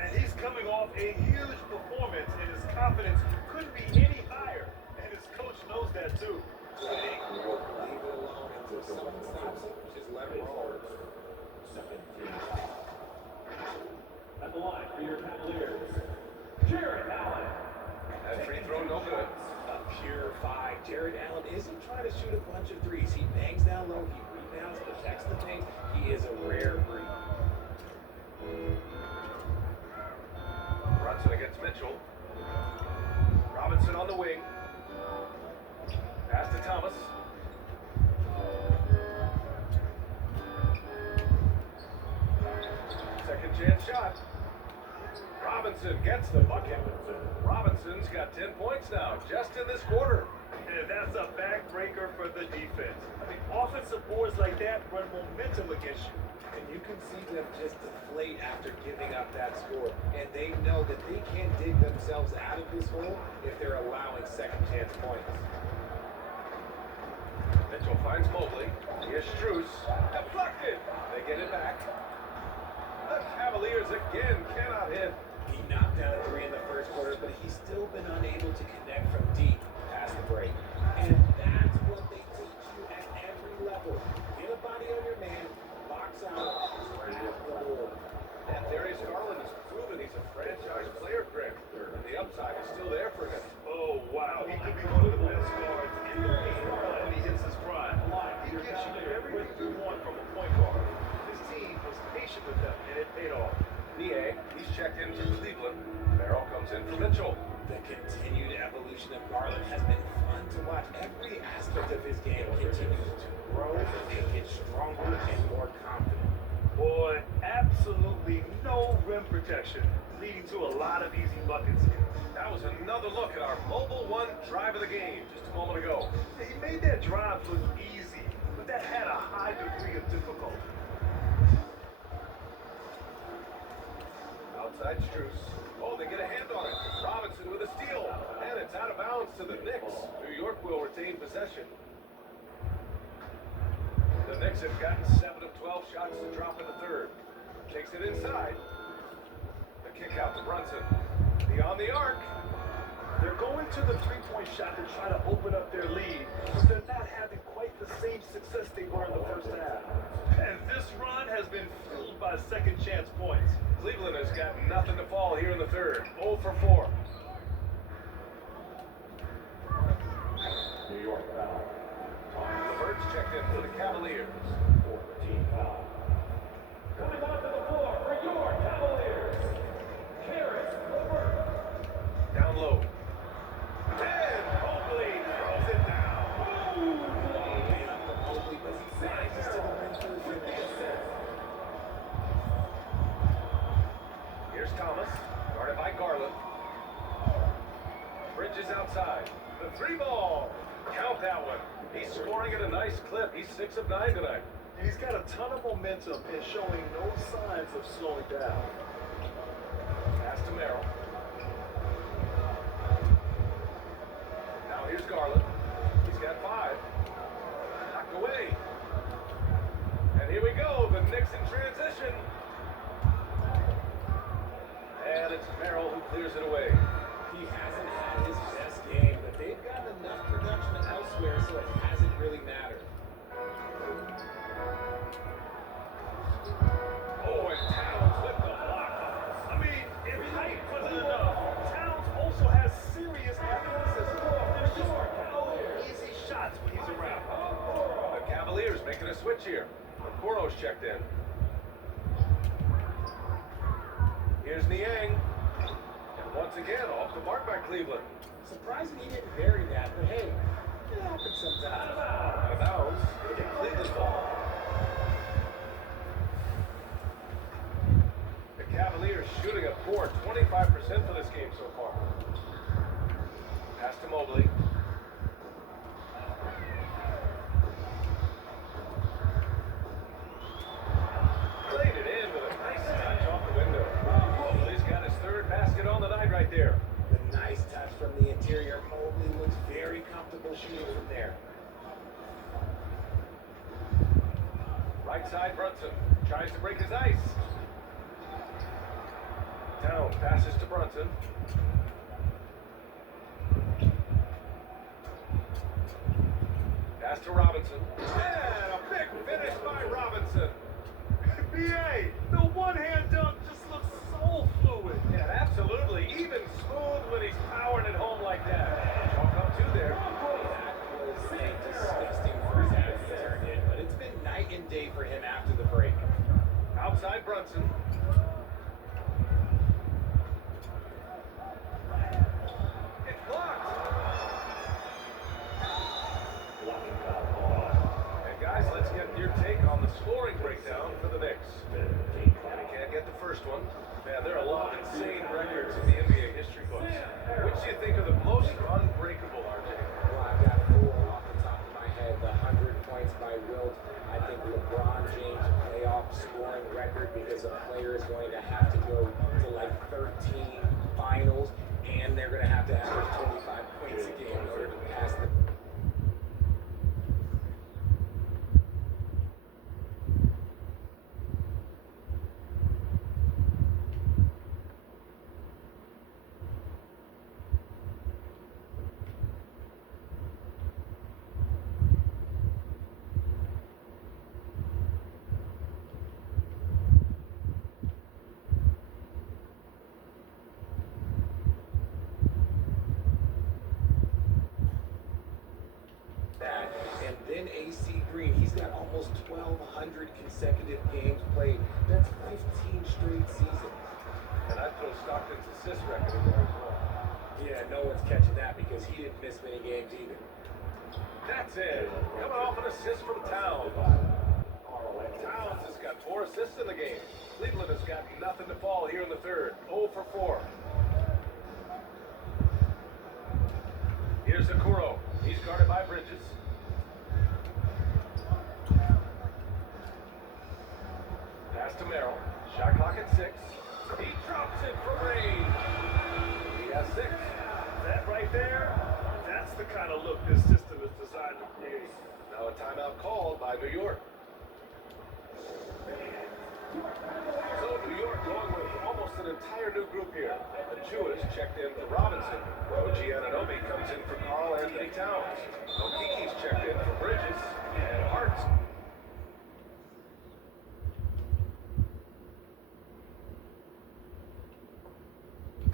And he's coming off a huge performance, and his confidence couldn't be any higher. And his coach knows that too. Leave it alone until someone stops him. Just let him roll. At the line for your Cavaliers, Jared Allen. That free throw no good. A pure 5. Jared Allen isn't trying to shoot a bunch of threes. He bangs down low, he rebounds, protects the paint. He is a rare breed. Brunson against Mitchell. Robinson on the wing. Pass to Thomas. Second chance shot. Robinson gets the bucket. Robinson's got 10 points now, just in this quarter. And that's a backbreaker for the defense. I mean, offensive boards like that run momentum against you. And you can see them just deflate after giving up that score. And they know that they can't dig themselves out of this hole if they're allowing second chance points. Mitchell finds Mobley. Here's Strus. Deflected. They get it back. The Cavaliers again cannot hit. He knocked down a 3 in the first quarter, but he's still been unable to connect from deep past the break. And that's what they teach you at every level. Get a body on your man, box out, grab the ball. And Darius Garland has proven he's a franchise player, Greg. And the upside is still there for him. Oh, wow. He could be one of the best guards in the league when he hits his prime. He gives you everything you want from a point guard. His team was patient with him, and it paid off. Niang, he's checked in for Cleveland. Merrill comes in for Mitchell. The continued evolution of Garland has been fun to watch. Every aspect of his game continues to grow and get stronger and more confident. Boy, absolutely no rim protection, leading to a lot of easy buckets. That was another look at our Mobile One drive of the game just a moment ago. He made that drive look easy, but that had a high degree of difficulty. Outside Strus. Oh, they get a hand on it. Robinson with a steal. And it's out of bounds to the Knicks. New York will retain possession. The Knicks have gotten 7 of 12 shots to drop in the third. Takes it inside. The kick out to Brunson. Beyond the arc. They're going to the three-point shot to try to open up their lead, but they're not having quite the same success they were in the first half. And this run has been fueled by second chance points. Cleveland has got nothing to fall here in the third. 0 for 4. New York foul. LeVert's checked in for the Cavaliers. 14 foul. Coming onto the floor for your Cavaliers. Karis LeVert. Down low. And Mobley throws it down. Man up for Mobley, but he rises to the rim for the finish. Here's Thomas, guarded by Garland. Bridges outside. The 3-ball. Count that one. He's scoring at a nice clip. He's 6 of 9 tonight. He's got a ton of momentum and showing no signs of slowing down. Pass to Merrill. Now here's Garland. He's got 5. Knocked away. And here we go. The Knicks in transition. And it's Merrill who clears it away. He hasn't had his best game, but they've gotten enough production elsewhere, so it hasn't really mattered. Oh, and Towns with the block. I mean, if height wasn't enough, Towns also has serious athleticism. Easy shots when he's around. The Cavaliers making a switch here. Okoro's checked in. Here's Niang. And once again, off the mark by Cleveland. Surprising he didn't bury that, but hey, it happens sometimes. Out of bounds. It'll be Cleveland ball. The Cavaliers shooting a poor 25% for this game so far. Pass to Mobley. Played it in with a nice touch off the window. Mobley's got his third basket on the night right there. The nice touch from the interior. Mobley looks very comfortable shooting from there. Right side, Brunson tries to break his ice. Down, passes to Brunson. Pass to Robinson. And a big finish by Robinson. BA, the one-hand dunk just looks so fluid. Yeah, absolutely. Even smooth when he's powering it home like that. Chalk up two there. That was a disgusting first half he turned in, but it's been night and day for him after the break. Outside Brunson. It's blocked. And guys, let's get your take on the scoring breakdown for the Knicks. And he can't get the first one. Man, there are a lot of insane records in the NBA history books. Which do you think are the most unbreakable, RJ? Well, I've got four off the top of my head. The 100 points by Wilt. I think LeBron James' playoff scoring record, because a player is going to have to go to like 13 finals, and they're going to have to average 25 points a game in order to pass the. And then AC Green, he's got almost 1,200 consecutive games played. That's 15 straight seasons. And I'd throw Stockton's assist record in there as well. Yeah, no one's catching that because he didn't miss many games either. That's it. Coming off an assist from Towns. Towns has got 4 assists in the game. Cleveland has got nothing to fall here in the third. 0 for 4. Here's Okoro. He's guarded by Bridges. Pass to Merrill. Shot clock at 6. He drops it for range. He has 6. That right there, that's the kind of look this system is designed to create. Now a timeout called by New York. So New York going with almost an entire new group here. Achua is checked in for Robinson. OG Anunoby comes in for Karl Anthony Towns. Okiki's checked in for Bridges. And Hart's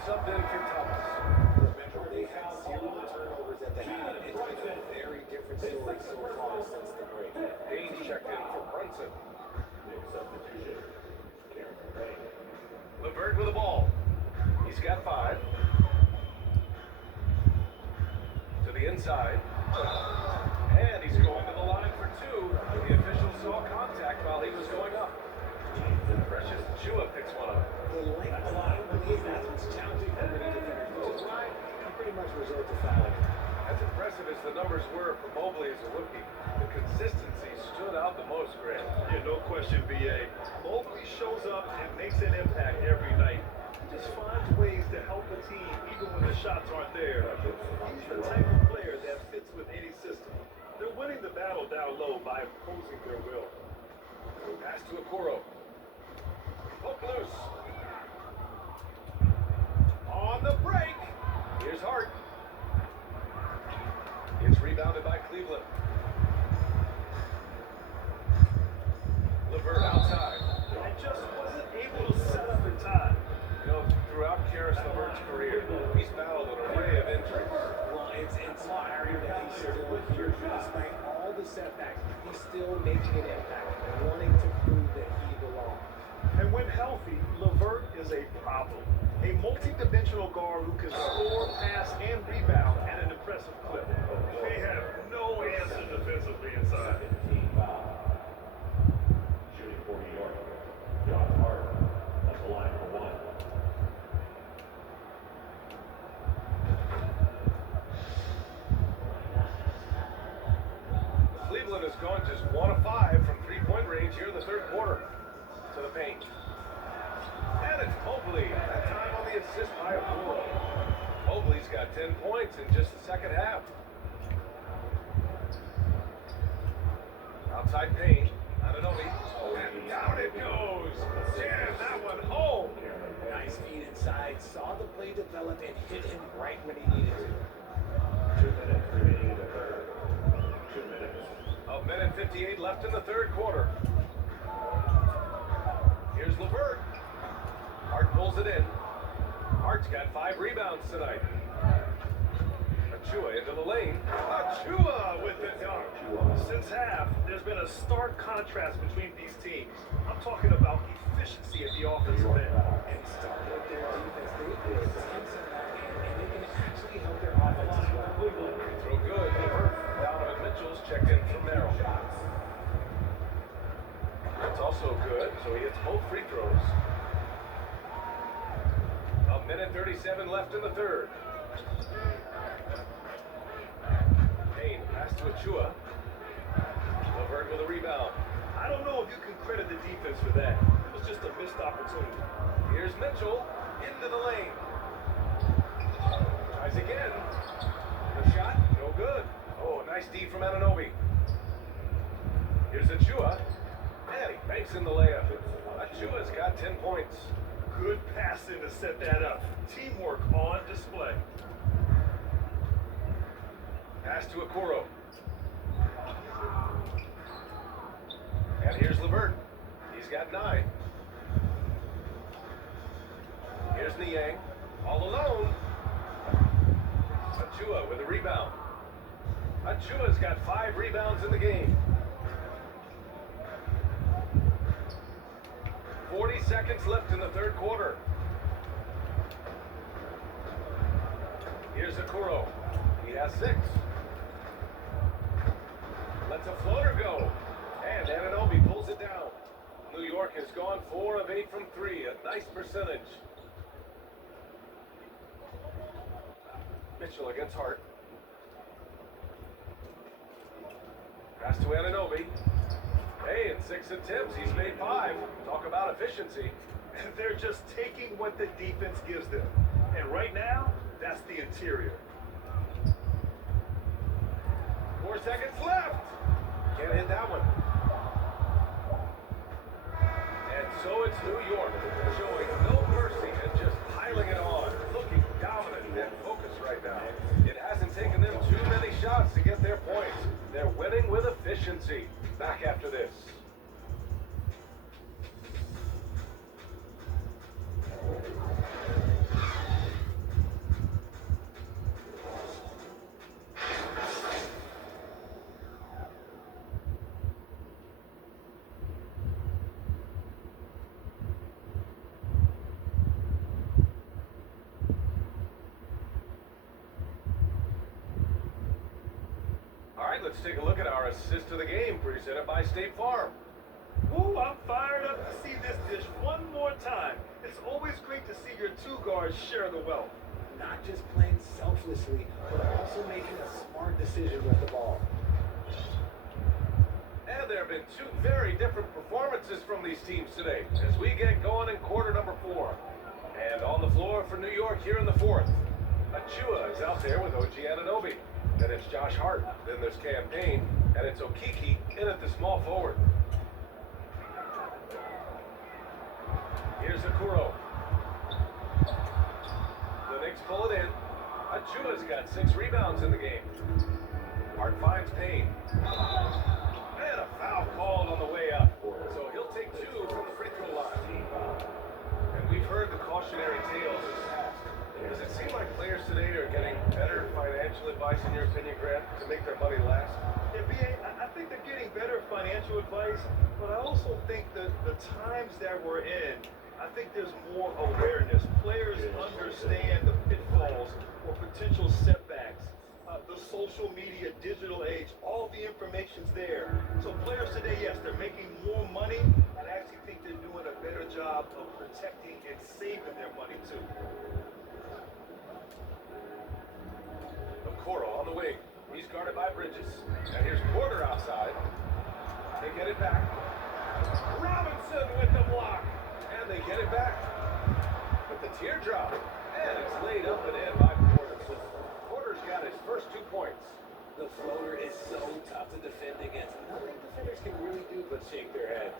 subbed in for Thomas. Remember, they had 0 turnovers at the half. It's been a very different story so far since the break. Haynes checked in for Brunson. Levert with the ball. He's got 5. To the inside. And he's going to the line for 2. The official saw contact while he was going up. Precious Achua picks one up. The length of the that's what's challenging for many defenders, which is why he pretty much resort to fouling. As impressive as the numbers were for Mobley as a rookie, the consistency stood out the most, Grant. Yeah, no question, BA. Mobley shows up and makes an impact every night. He just finds ways to help a team even when the shots aren't there. He's the type of player that fits with any system. They're winning the battle down low by imposing their will. Pass to Okoro. Hook loose. On the break. Here's Hart. It's rebounded by Cleveland. Levert outside. And just wasn't able to set up in time. You know, throughout Karis Levert's career, he's battled an array of injuries. Well, it's inspiring that he's still here. Despite all the setbacks, he's still making an impact, wanting to prove that he belongs. And when healthy, LeVert is a problem. A multi-dimensional guard who can score, pass, and rebound at an impressive clip. They have no answer defensively inside. Shooting for New York. Josh Hart at the line for one. Cleveland has gone just 1 of 5 from three-point range here in the third quarter. To the paint. And it's Mobley. That time on the assist by Okoro. Mobley's got 10 points in just the second half. Outside Payne. Ananobi. And down it goes. Jam that one home. Nice feed inside. Saw the play develop and hit him right when he needed to. 2 minutes remaining in the third. 2 minutes. A minute 58 left in the third quarter. Here's LeVert. Hart pulls it in. Hart's got 5 rebounds tonight. Achua into the lane. Achua with the dunk. Since half, there's been a stark contrast between these teams. I'm talking about efficiency at the offensive end. And start with their defense. They put attempts on that end, and they can actually help their offense as well. Throw good. LeVert. Donovan Mitchell's checked in from Merrill. It's also good, so he hits both free throws. A minute 37 left in the third. Payne pass to Achua. LeVert with a rebound. I don't know if you can credit the defense for that. It was just a missed opportunity. Here's Mitchell into the lane. Tries again. The shot, no good. Oh, nice D from Anunoby. Here's Achua. And he banks in the layup. Achua's got 10 points. Good passing to set that up. Teamwork on display. Pass to Okoro. And here's LeVert. He's got 9. Here's Niang. All alone. Achua with a rebound. Achua's got 5 rebounds in the game. 40 seconds left in the third quarter. Here's Okoro. He has 6. Lets a floater go. And Anunoby pulls it down. New York has gone 4 of 8 from 3. A nice percentage. Mitchell against Hart. Pass to Anunoby. Hey, in 6 attempts, he's made 5. Talk about efficiency. And they're just taking what the defense gives them. And right now, that's the interior. 4 seconds left. Can't hit that one. And so it's New York showing no mercy and just piling it on. Looking dominant and focused right now. It hasn't taken them too many shots to get their points. They're winning with efficiency. Back after this. All right, let's take a look at our assist of the game presented by State Farm. Ooh, I'm fired up to see this dish one more time. It's always great to see your 2 guards share the wealth. Not just playing selflessly, but also making a smart decision with the ball. And there have been 2 very different performances from these teams today as we get going in quarter number 4. And on the floor for New York here in the 4th. Achua is out there with OG Anunoby. Then it's Josh Hart. Then there's Cam Payne. And it's Okiki in at the small forward. Here's Okoro. The Knicks pull it in. Achua's got 6 rebounds in the game. Hart finds Payne. And a foul called on the way up. So he'll take 2 from the free throw line. And we've heard the cautionary tales. Does it seem like players today are getting better financial advice, in your opinion, Grant, to make their money last? Yeah, B.A., I think they're getting better financial advice, but I also think that the times that we're in, I think there's more awareness. Players understand the pitfalls or potential setbacks. The social media, digital age, all the information's there. So players today, yes, they're making more money, and I actually think they're doing a better job of protecting and saving their money too. Okoro on the wing. He's guarded by Bridges. And here's Porter outside. They get it back. Robinson with the block. And they get it back. With the teardrop. And it's laid up and in by Porter. So Porter's got his first 2 points. The floater is so tough to defend against. Nothing defenders can really do but shake their heads.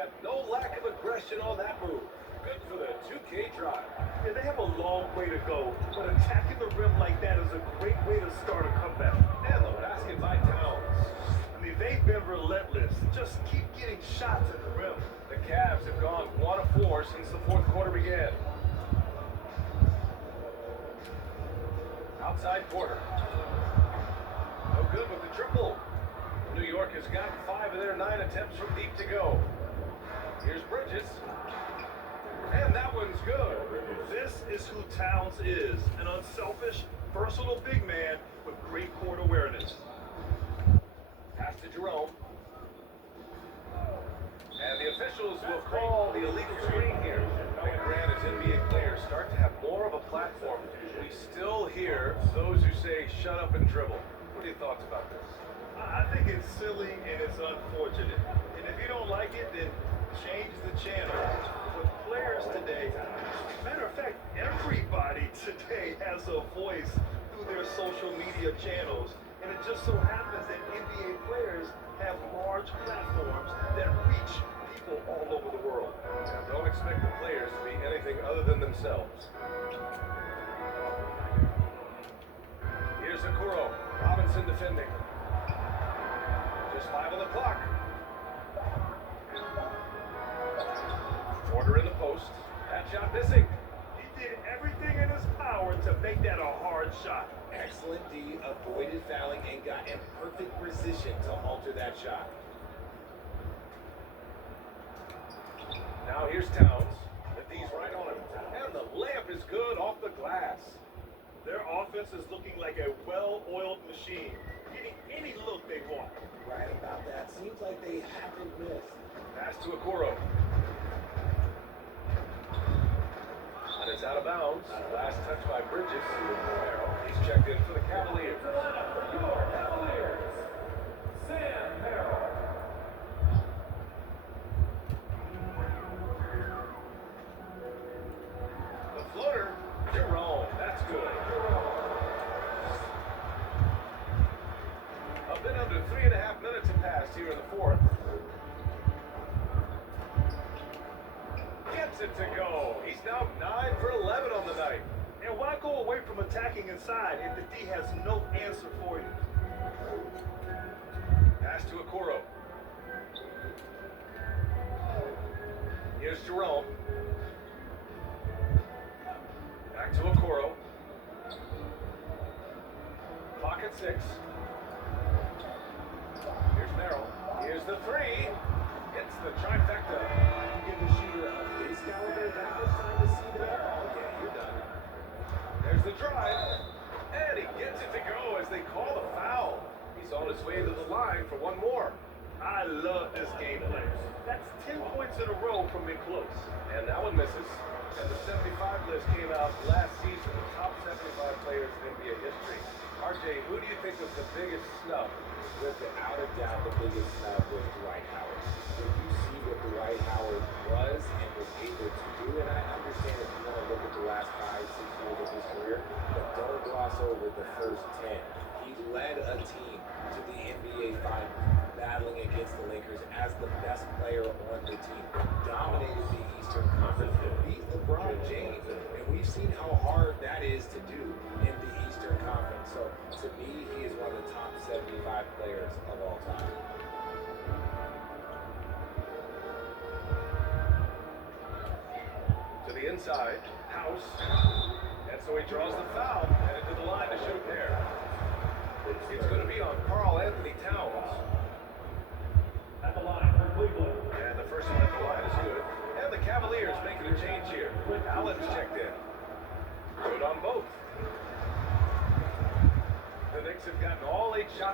And no lack of aggression on that move. Good for the 2K drive. Yeah, they have a long way to go, but attacking the rim like that is a great way to start a comeback. And the basket by Towns. I mean, they've been relentless. Just keep getting shots at the rim. The Cavs have gone 1 of 4 since the fourth quarter began. Outside Porter. No good with the triple. New York has got 5 of their 9 attempts from deep to go. Here's Bridges. And that one's good. This is who Towns is. An unselfish, versatile big man with great court awareness. Pass to Jerome. And the officials will call the illegal screen here. And Grant, as NBA players start to have more of a platform, we still hear those who say, shut up and dribble. What are your thoughts about this? I think it's silly and it's unfortunate. And if you don't like it, then change the channel. With players today, matter of fact, everybody today has a voice through their social media channels. And it just so happens that NBA players have large platforms that reach people all over the world. And don't expect the players to be anything other than themselves. Here's Okoro. Robinson defending. Just 5 on the clock. Porter in the post. That shot missing. He did everything in his power to make that a hard shot. Excellent D, avoided fouling and got in perfect position to alter that shot. Now here's Towns. The D's right on him. And the layup is good off the glass. Their offense is looking like a well-oiled machine, getting any look they want. Right about that. Seems like they haven't missed. Pass to Okoro. And it's out of bounds. Last touch by Bridges. He's checked in for the Cavaliers. Your Cavaliers, Sam Merrill. The floater, Jerome. That's good. A bit under 3.5 minutes have passed here in the fourth. Gets it to go. He's now 9 for 11 on the night. And why go away from attacking inside if the D has no answer for you? Pass to Okoro. Here's Jerome. Back to Okoro. Pocket 6. Here's Merrill. Here's the 3. Hits the trifecta. You give the shooter of his caliber that much time to see that? Okay, you're done. There's the drive. And he gets it to go as they call the foul. He's on his way to the line for one more. I love this game plan. That's 10 points in a row from being close. And that one misses. And the 75 list came out last season, the top 75 players in NBA history. RJ, who do you think was the biggest snub? Without a doubt, the biggest snub was Dwight Howard. When you see what Dwight Howard was and was able to do, and I understand if you want to look at the last 5-6 years of his career, but don't gloss over the first 10. He led a team to the NBA Finals, battling against the Lakers as the best player on the team, dominated the Eastern Conference, beat LeBron James, and we've seen how hard that is to do in the Eastern Conference. So to me, he is one of the top 75 players of all time. To the inside, House. And so he draws the foul and into the line to shoot a pair. It's going to be on Karl Anthony Towns. At the line for Cleveland. And the first one at the line is good. And the Cavaliers making a change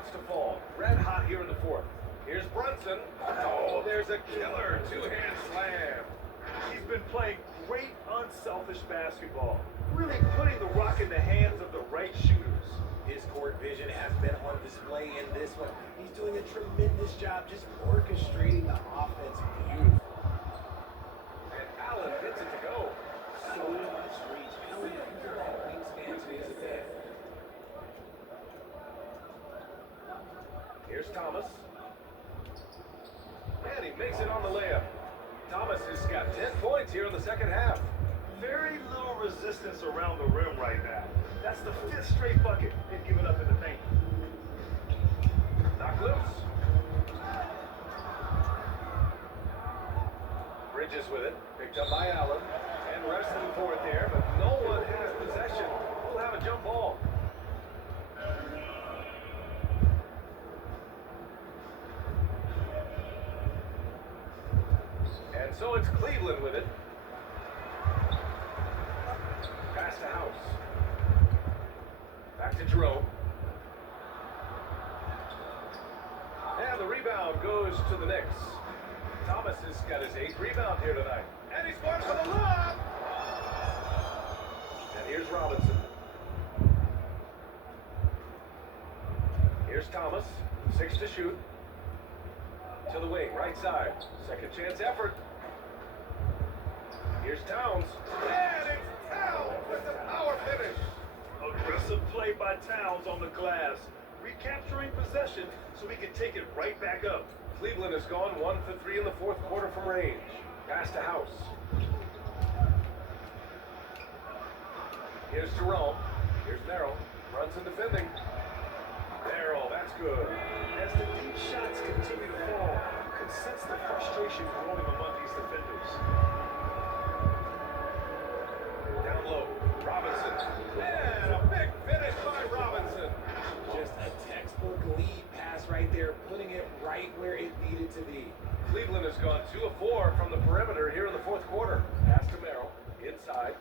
starts to fall. Red hot here in the fourth. Here's Brunson. Oh, there's a killer two-hand slam. He's been playing great unselfish basketball, really putting the rock in the hands of the right shooters. His court vision has been on display in this one. He's doing a tremendous job just orchestrating the offense beautifully. And Allen gets it to go. So much reach. How he uses that wingspan to his advantage. Here's Thomas. And he makes it on the layup. Thomas has got 10 points here in the second half. Very little resistance around the rim right now. That's the 5th straight bucket they've given up in the paint. Knocked loose. Bridges with it. Picked up by Allen. And wrestling for it there, but no one has possession. We'll have a jump ball. And so it's Cleveland with it. Pass to House. Back to Jerome. And the rebound goes to the Knicks. Thomas has got his 8th rebound here tonight. And he scores for the lob! And here's Robinson. Here's Thomas. 6 to shoot. To the wing, right side. Second chance effort. Here's Towns. And it's Towns with the power finish. Aggressive play by Towns on the glass, recapturing possession so he can take it right back up. Cleveland has gone 1 for 3 in the fourth quarter from range. Pass to House. Here's Jerome. Here's Merrill. Brunson defending. Merrill, that's good. As the deep shots continue to fall, you can sense the frustration growing among these defenders. Down low. Robinson. And a big finish by Robinson. Just a textbook lead pass right there, putting it right where it needed to be. Cleveland has gone 2 of 4 from the perimeter here in the fourth quarter. Pass to Merrill. Inside.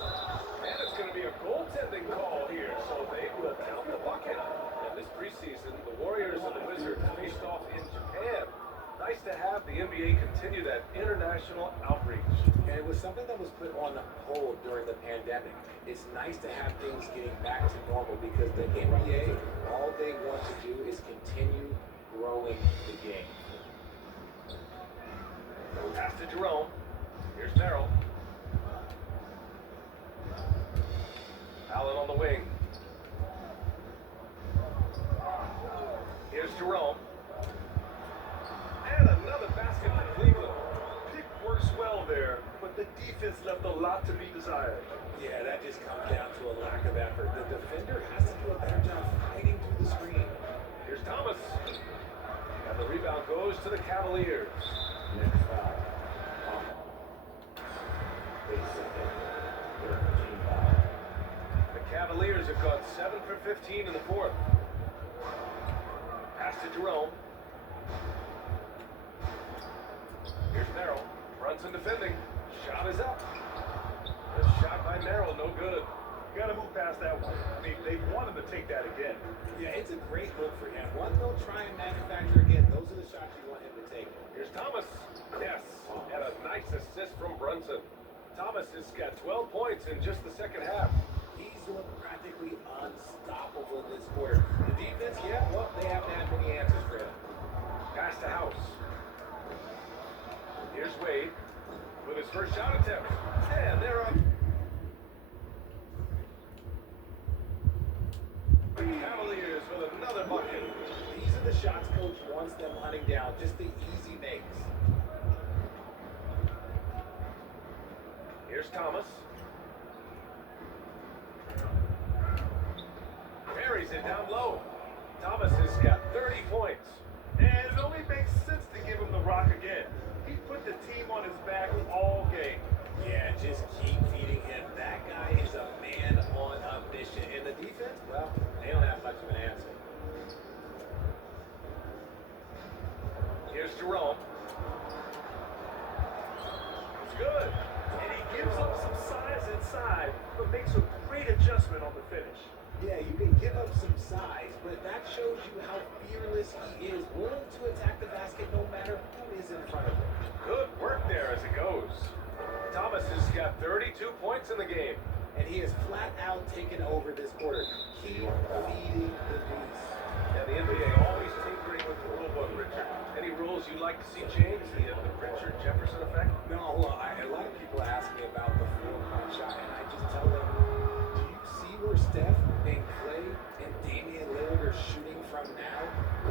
And it's going to be a goaltending call here, so they will count the bucket. And this preseason, the Warriors and the Wizards faced off in Japan. Nice to have the NBA continue that international outreach. And it was something that was put on hold during the pandemic. It's nice to have things getting back to normal because the NBA, all they want to do is continue growing the game. Pass to Jerome. Here's Merrill. Allen on the wing. Here's Jerome. And another basket for Cleveland. Pick works well there, but the defense left a lot to be desired. Yeah, that just comes down to a lack of effort. The defender has to do a better job fighting through the screen. Here's Thomas. And the rebound goes to the Cavaliers. Next foul. The Cavaliers have gone 7 for 15 in the fourth. Pass to Jerome. Here's Merrill. Brunson defending. Shot is up. The shot by Merrill, no good. You got to move past that one. I mean, they want him to take that again. Yeah, it's a great look for him. One they'll try and manufacture again. Those are the shots you want him to take. Here's Thomas. Yes, and a nice assist from Brunson. Thomas has got 12 points in just the second half. He's looked practically unstoppable this quarter. The defense, yeah, well, they haven't had many answers for him. Pass to House. Here's Wade with his first shot attempt. And they're up. The Cavaliers with another bucket. These are the shots coach wants them hunting down, just the easy makes. Here's Thomas. Carries it down low. Thomas has got 30 points. And it only makes sense to give him the rock again. He put the team on his back all game. Yeah, just keep feeding him. That guy is a man on a mission. And the defense, well, they don't have much of an answer. Here's Jerome. It's good. And he gives up some size inside, but makes a great adjustment on the finish. Yeah, you can give up some size, but that shows you how fearless he is, willing to attack the basket no matter who is in front of him. Good work there as it goes. Thomas has got 32 points in the game. And he has flat out taken over this quarter. Keep feeding the beast. And the NBA always tinkering with the rule book, Richard. Any rules you'd like to see changed? The Richard Jefferson effect? No, a lot of people ask me about the 4-point shot, and I just tell them, do you see where Steph and Clay and Damian Lillard are shooting from now?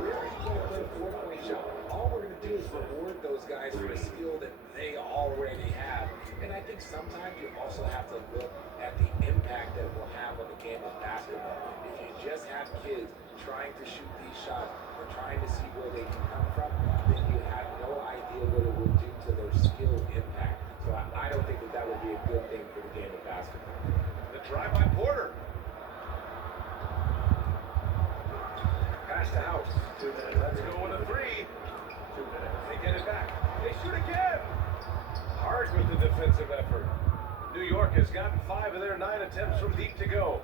Where are you going to put a 4-point shot? All we're going to do is reward those guys for a skill that they already have. And I think sometimes you also have to look at the impact that it will have on the game of basketball. If you just have kids trying to shoot these shots or trying to see where they can come from, then you have no idea what it will do to their skill impact. So I don't think that would be a good thing for the game of basketball. The drive by Porter. Pass to House. 2 minutes. Let's go with a 3. 2 minutes. They get it back. They shoot again. Hard with the defensive effort. New York has gotten 5 of their 9 attempts from deep to go.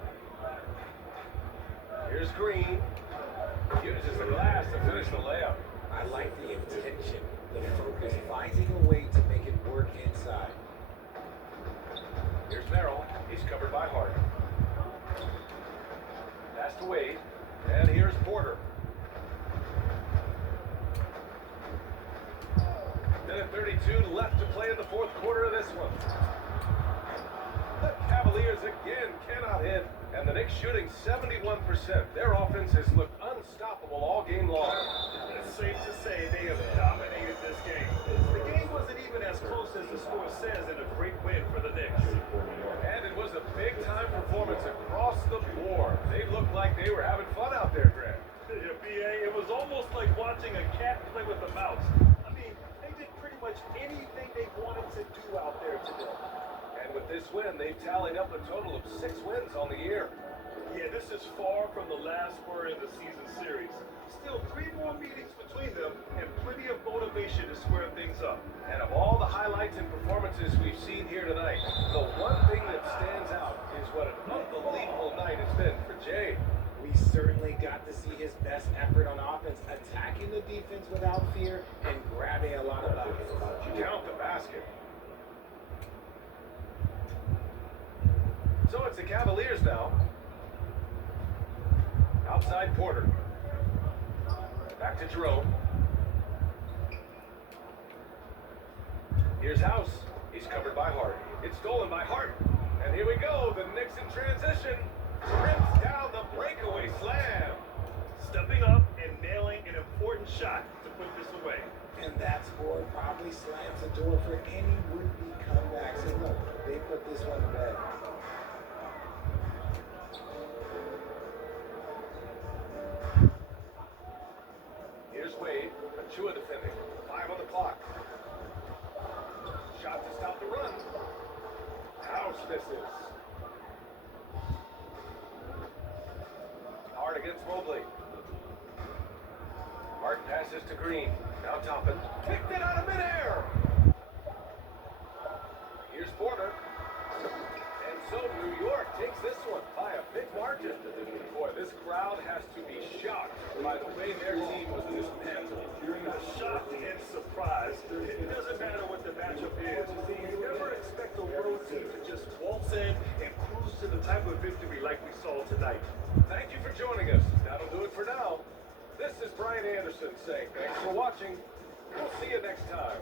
Here's Green. Uses the glass to finish the layup. I like the intention, the focus, finding a way to make it work inside. Here's Merrill. He's covered by Hart. Pass to Wade. And here's Porter. Minute 32 left to play in the fourth quarter of this one. The Cavaliers again cannot hit, and the Knicks shooting 71%. Their offense has looked unstoppable all game long. It's safe to say they have dominated this game. The game wasn't even as close as the score says, and a great win for the Knicks. And it was a big-time performance across the board. They looked like they were having fun out there, Grant. Yeah, BA, it was almost like watching a cat play with a mouse. I mean, they did pretty much anything they wanted to do out there today. And with this win, they've tallied up a total of 6 wins on the year. Yeah, this is far from the last word in the season series. Still 3 more meetings between them and plenty of motivation to square things up. And of all the highlights and performances we've seen here tonight, the one thing that stands out is what an unbelievable night it's been for Jay. We certainly got to see his best effort on offense, attacking the defense without fear and grabbing a lot of buckets. Count the basket. So it's the Cavaliers now. Outside Porter. Back to Jerome. Here's House. He's covered by Hart. It's stolen by Hart. And here we go. The Knicks in transition. Rips down the breakaway slam. Stepping up and nailing an important shot to put this away. And that score probably slams the door for any would-be comebacks. And look, they put this one to bed. Here's Wade. Achua defending. 5 on the clock. Shot to stop the run. House misses. Hart against Mobley. Hart passes to Green. Now Toppin. Kicked it out of midair. Here's Porter. And so New York takes this one by a big margin. Boy, this crowd has to be shocked by the way their team was dismantled. Shocked and surprised. It doesn't matter what the matchup is. You never expect a road team to just waltz in and cruise to the type of victory like we saw tonight. Thank you for joining us. That'll do it for now. This is Brian Anderson saying thanks for watching. We'll see you next time.